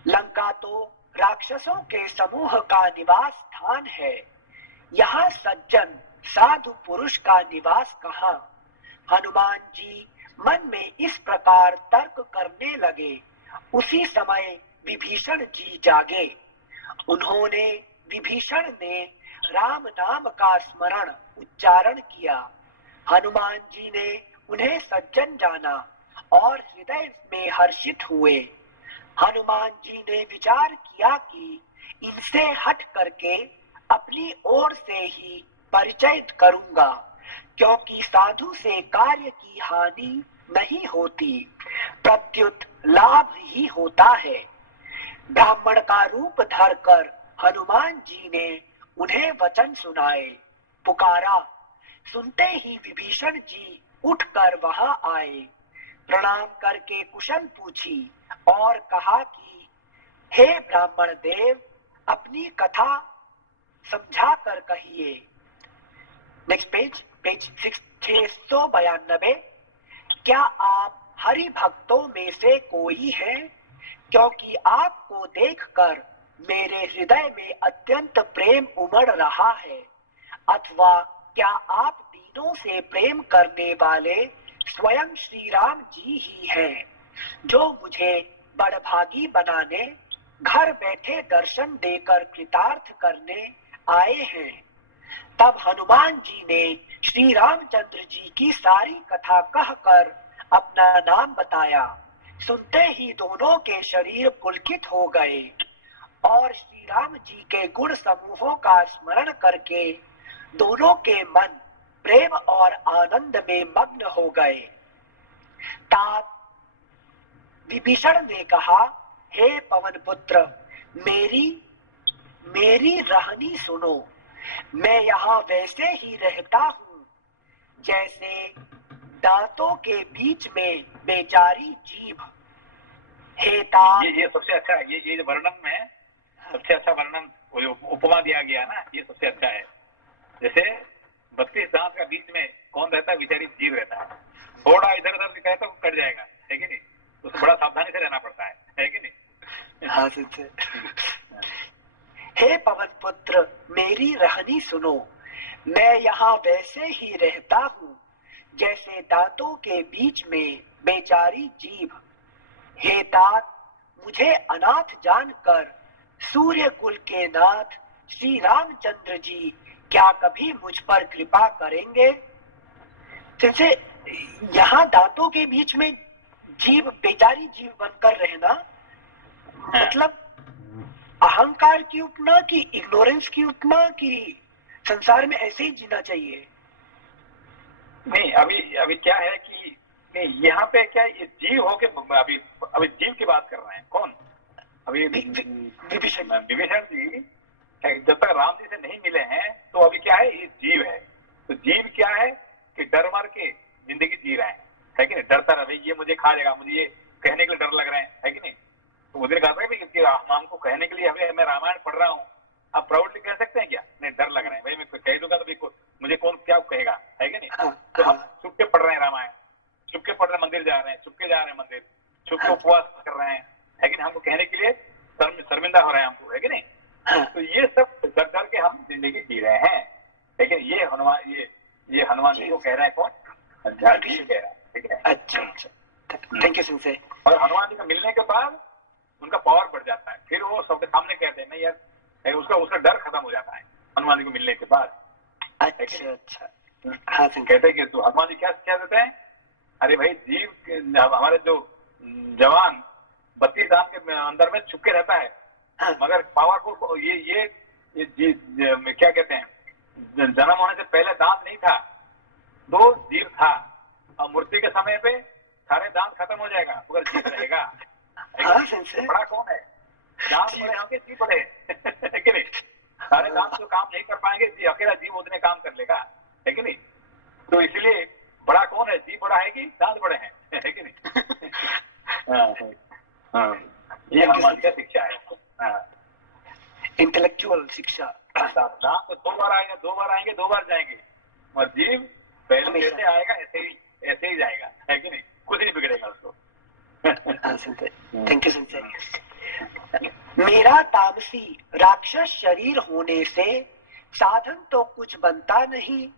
लंका तो राक्षसों के समूह का निवास स्थान है, यहाँ सज्जन साधु पुरुष का निवास कहाँ। हनुमान जी मन में इस प्रकार तर्क करने लगे। उसी समय विभीषण जी जागे। उन्होंने विभीषण ने राम नाम का स्मरण उच्चारण किया। हनुमान जी ने उन्हें सज्जन जाना और हृदय में हर्षित हुए। हनुमान जी ने विचार किया कि इनसे हट करके अपनी ओर से ही परिचय करूंगा, क्योंकि साधु से कार्य की हानि नहीं होती, प्रत्युत लाभ ही होता है। ब्राह्मण का रूप धरकर हनुमान जी ने उन्हें वचन सुनाए, पुकारा। सुनते ही विभीषण जी उठकर वहां आए। प्रणाम करके कुशल पूछी और कहा कि हे ब्राह्मण देव, अपनी कथा समझा कर कहिए। Next page 692। क्या आप हरि भक्तों में से कोई है? क्योंकि आपको देखकर मेरे हृदय में अत्यंत प्रेम उमड़ रहा है। अथवा क्या आप तीनों से प्रेम करने वाले स्वयं श्री राम जी ही हैं, जो मुझे बड़भागी बनाने, घर बैठे दर्शन देकर कृतार्थ करने आए हैं? तब हनुमान जी ने श्री रामचंद्र जी की सारी कथा कहकर अपना नाम बताया। सुनते ही दोनों के शरीर पुलकित हो गए और श्री राम जी के गुण समूहों का स्मरण करके दोनों के मन प्रेम और आनंद में मग्न हो गए। तात विभीषण ने कहा, हे पवन पुत्र, मेरी रहनी सुनो। मैं यहाँ वैसे ही रहता हूँ जैसे दांतों के बीच में बेचारी जीभ। हे तात, ये सबसे अच्छा है। ये वर्णन में सबसे अच्छा वर्णन, वो जो उपमा दिया गया ना, ये सबसे अच्छा है। जैसे 32 दांत का बीच में कौन रहता है? बेचारी जीभ रहता है। थोड़ा इधर उधर दिखाए तो कट जाएगा, है कि नहीं? उसको बड़ा सावधानी से रहना पड़ता है कि नहीं? हाँ हे पवन पुत्र, मेरी रहनी सुनो। मैं यहाँ वैसे ही रहता हूँ जैसे दांतों के बीच में बेचारी जीभ। हे तात, मुझे अनाथ जानकर सूर्य कुल के नाथ श्री रामचंद्र जी क्या कभी मुझ पर कृपा करेंगे? जैसे यहाँ दांतों के बीच में जीभ, बेचारी जीभ बनकर रहना, मतलब अहंकार की उपमा की, इग्नोरेंस की उपमा की, संसार में ऐसे ही जीना चाहिए? नहीं, अभी क्या है कि नहीं, यहाँ पे क्या ये जीव होके अभी जीव की बात कर रहे हैं। कौन? अभी विभीषण जी जब तक राम जी से नहीं मिले हैं तो अभी क्या है, ये जीव है। तो जीव क्या है कि डर मर के जिंदगी जी रहे हैं, है कि नहीं? डरता रहे, ये मुझे खा जाएगा, मुझे ये कहने के लिए डर लग रहे हैं, है कि नहीं? तो उधर कहते हैं कि हमको कहने के लिए अभी मैं रामायण पढ़ रहा हूँ, आप प्राउडली कह सकते हैं क्या? नहीं, डर लग रहे हैं भाई, मैं कह दूंगा तो मुझे कौन क्या कहेगा, है कि नहीं? तो हम छुप के पढ़ रहे हैं रामायण, छुप के पढ़ रहे, मंदिर जा रहे हैं, छुप के जा रहे हैं मंदिर, छुप के उपवास कर रहे हैं, है कि नहीं? हमको कहने के लिए शर्मिंदा हो रहे हैं हमको, है कि नहीं? तो ये सब डर डर के हम जिंदगी जी रहे हैं। लेकिन ये हनुमान जी को कह रहे हैं कौन? जी कह रहे हैं, ठीक है? अच्छा, थैंक यू सिंसे। और हनुमान जी का मिलने के बाद उनका पावर बढ़ जाता है, फिर वो सबके सामने कहते हैं नहीं यार, उसका डर खत्म हो जाता है हनुमान जी को मिलने के बाद। अच्छा, हाँ, कहते हैं कि तो हनुमान जी क्या शिक्षा देते हैं? अरे भाई, जीव हमारे जो जवान 32 दांत के अंदर में छुपके रहता है, मगर पावरफुल ये क्या कहते हैं, जन्म होने से पहले दांत नहीं था, 2 जीव था, और मृत्यु के समय पे सारे दांत खत्म हो जाएगा मगर जीव रहेगा। बड़ा कौन है? दांत बड़े होंगे, जीव बड़े, है कि नहीं? सारे दांत तो काम नहीं कर पाएंगे, अकेला जीव उतने काम कर लेगा, है कि नहीं? तो इसलिए बड़ा कौन है? जीव बड़ा है कि दांत बड़े हैं, है कि नहीं? ये हनुमान की शिक्षा है, इंटेलेक्चुअल शिक्षा। दांत तो 2 बार आएंगे, 2 बार आएंगे, 2 बार जाएंगे, और जीव पहले जैसे आएगा ऐसे ही जाएगा, है कि नहीं? कुछ नहीं बिगड़ेगा उसको। Thank you Sanjay. मेरा तामसी राक्षस शरीर होने से साधन तो कुछ बनता नहीं,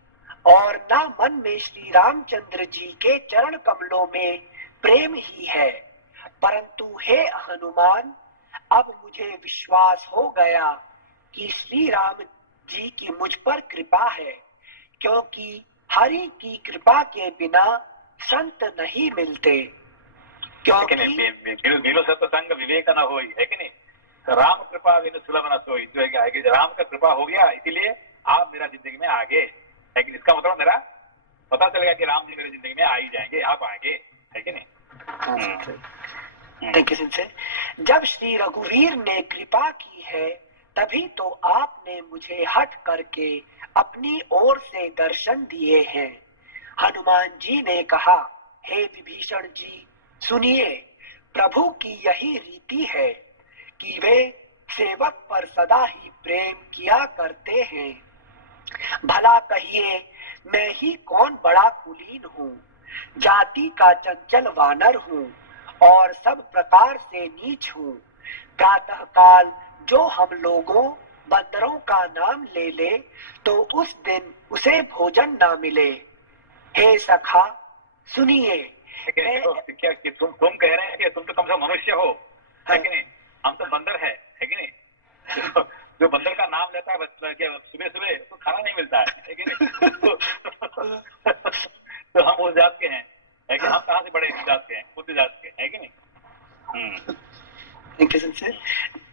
और ना मन में श्री रामचंद्र जी के चरण कमलों में प्रेम ही है। परंतु हे हनुमान, अब मुझे विश्वास हो गया कि श्री राम जी की मुझ पर कृपा है, क्योंकि हरि की कृपा के बिना संत नहीं मिलते। क्योंकि बिनु सत्संग विवेक न होई, है कि नहीं? राम कृपा बिनु सुलभ न सोई, जो है कि राम का कृपा हो गया, इसीलिए आप मेरा जिंदगी में आगे, लेकिन इसका मतलब मेरा पता चलेगा कि राम जी मेरी जिंदगी में आ ही जाएंगे, आप आएंगे, है कि नहीं? थैंक यू सिंसे। जब श्री रघुवीर ने कृपा की है, तभी तो आपने मुझे हट करके अपनी ओर से दर्शन दिए हैं। हनुमान जी ने कहा, हे विभीषण जी सुनिए, प्रभु की यही रीति है कि वे सेवक पर सदा ही प्रेम किया करते हैं। भला कहिए, मैं ही कौन बड़ा कुलीन हूँ, जाति का चंचल वानर हूँ और सब प्रकार से नीच हूँ। प्रातः काल जो हम लोगों बंदरों का नाम ले ले तो उस दिन उसे भोजन ना मिले। हे सखा सुनिए, देखो क्या कि तुम कह रहे हैं कि तुम तो कम से कम मनुष्य हो, है कि नहीं? हम तो बंदर है कि नहीं? जो बंदर का नाम लेता है सुबह सुबह तो खाना नहीं मिलता है कि नहीं? तो हम उस जात के हैं, है कि हम कहाँ से बड़े जात के हैं? बुद्ध जात के, है कि नहीं?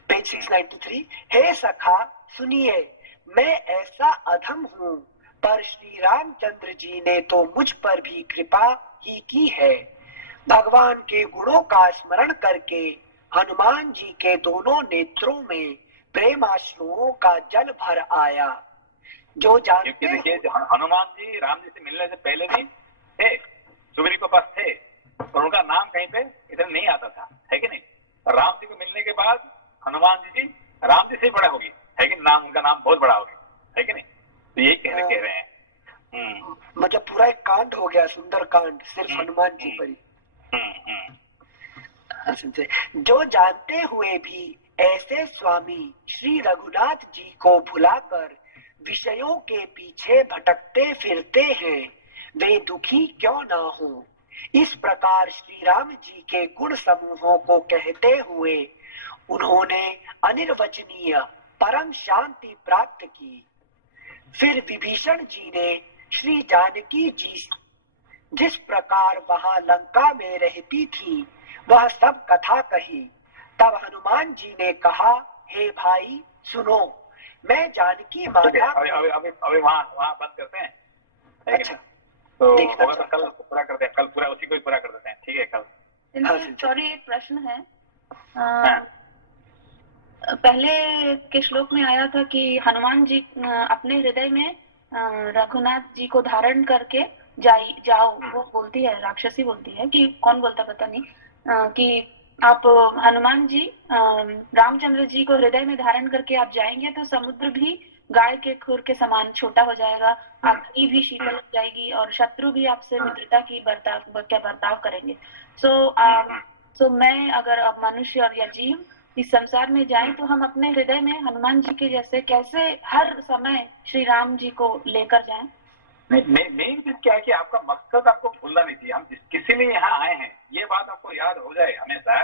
पेज 693। हे सखा सुनिए, मैं ऐसा अधम हूँ, पर श्री रामचंद्र जी ने तो मुझ पर भी कृपा ही की है। भगवान के गुणों का स्मरण करके हनुमान जी के दोनों नेत्रों में प्रेमाश्रुओं का जल भर आया। जो जानते देखिए हनुमान जी राम जी से मिलने से पहले भी थे, सुग्रीव के पास थे, और उनका नाम कहीं पे इधर नहीं आता था, है कि नहीं? राम जी को मिलने के बाद हनुमान जी राम जी से बड़ा होगी, है कि नाम उनका नाम बहुत बड़ा होगी, है कि नहीं? तो यही कह रहे हैं। मतलब पूरा एक कांड हो गया, सुंदर कांड सिर्फ हनुमान जी पर ही। जो जानते हुए भी ऐसे स्वामी श्री रघुनाथ जी को भुलाकर विषयों के पीछे भटकते फिरते हैं, वे दुखी क्यों ना हो। इस प्रकार श्री राम जी के गुण समूहों को कहते हुए उन्होंने अनिर्वचनीय परम शांति प्राप्त की। फिर विभीषण जी ने श्री जानकी जी जिस प्रकार वहां लंका में रहती थी वह सब कथा कही। तब हनुमान जी ने कहा, हे भाई सुनो, मैं जानकी माता। अभी वहाँ बंद करते हैं। अच्छा, तो होगा तो कल पूरा करते हैं, कल पूरा उसी को ही पूरा कर देते हैं, ठीक है? कल सॉरी, एक प्रश्न है। पहले के श्लोक में आया था कि हनुमान जी अपने हृदय में रघुनाथ जी को धारण करके जाओ, वो बोलती है, राक्षसी बोलती है कि कौन बोलता पता नहीं, कि आप हनुमान जी रामचंद्र जी को हृदय में धारण करके आप जाएंगे तो समुद्र भी गाय के खुर के समान छोटा हो जाएगा, अग्नि भी शीतल हो जाएगी और शत्रु भी आपसे मित्रता की बर्ताव करेंगे। सो मैं अगर अब मनुष्य और या जीव इस संसार में जाए तो हम अपने हृदय में हनुमान जी के जैसे कैसे हर समय श्री राम जी को लेकर जाएं? मेन चीज क्या है कि आपका मकसद आपको भूलना नहीं चाहिए। हम किसी लिए यहाँ आए हैं ये बात आपको याद हो जाए हमेशा,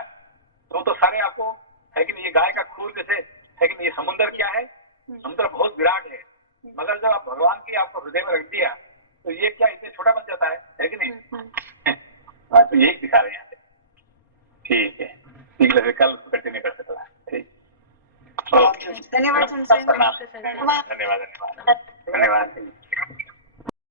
तो सारे आपको, है कि नहीं? ये गाय का खूर जैसे, है कि नहीं? ये समुद्र क्या है? समुद्र बहुत विराट है, मगर जब आप भगवान की आपको हृदय में रख दिया तो ये क्या इतने छोटा बन जाता है कि नहीं? तो यही दिखा रहे हैं यहाँ पे। ठीक है, ठीक है, कल कंटिन्यू कर सकता है। ठीक, धन्यवाद। धन्यवाद।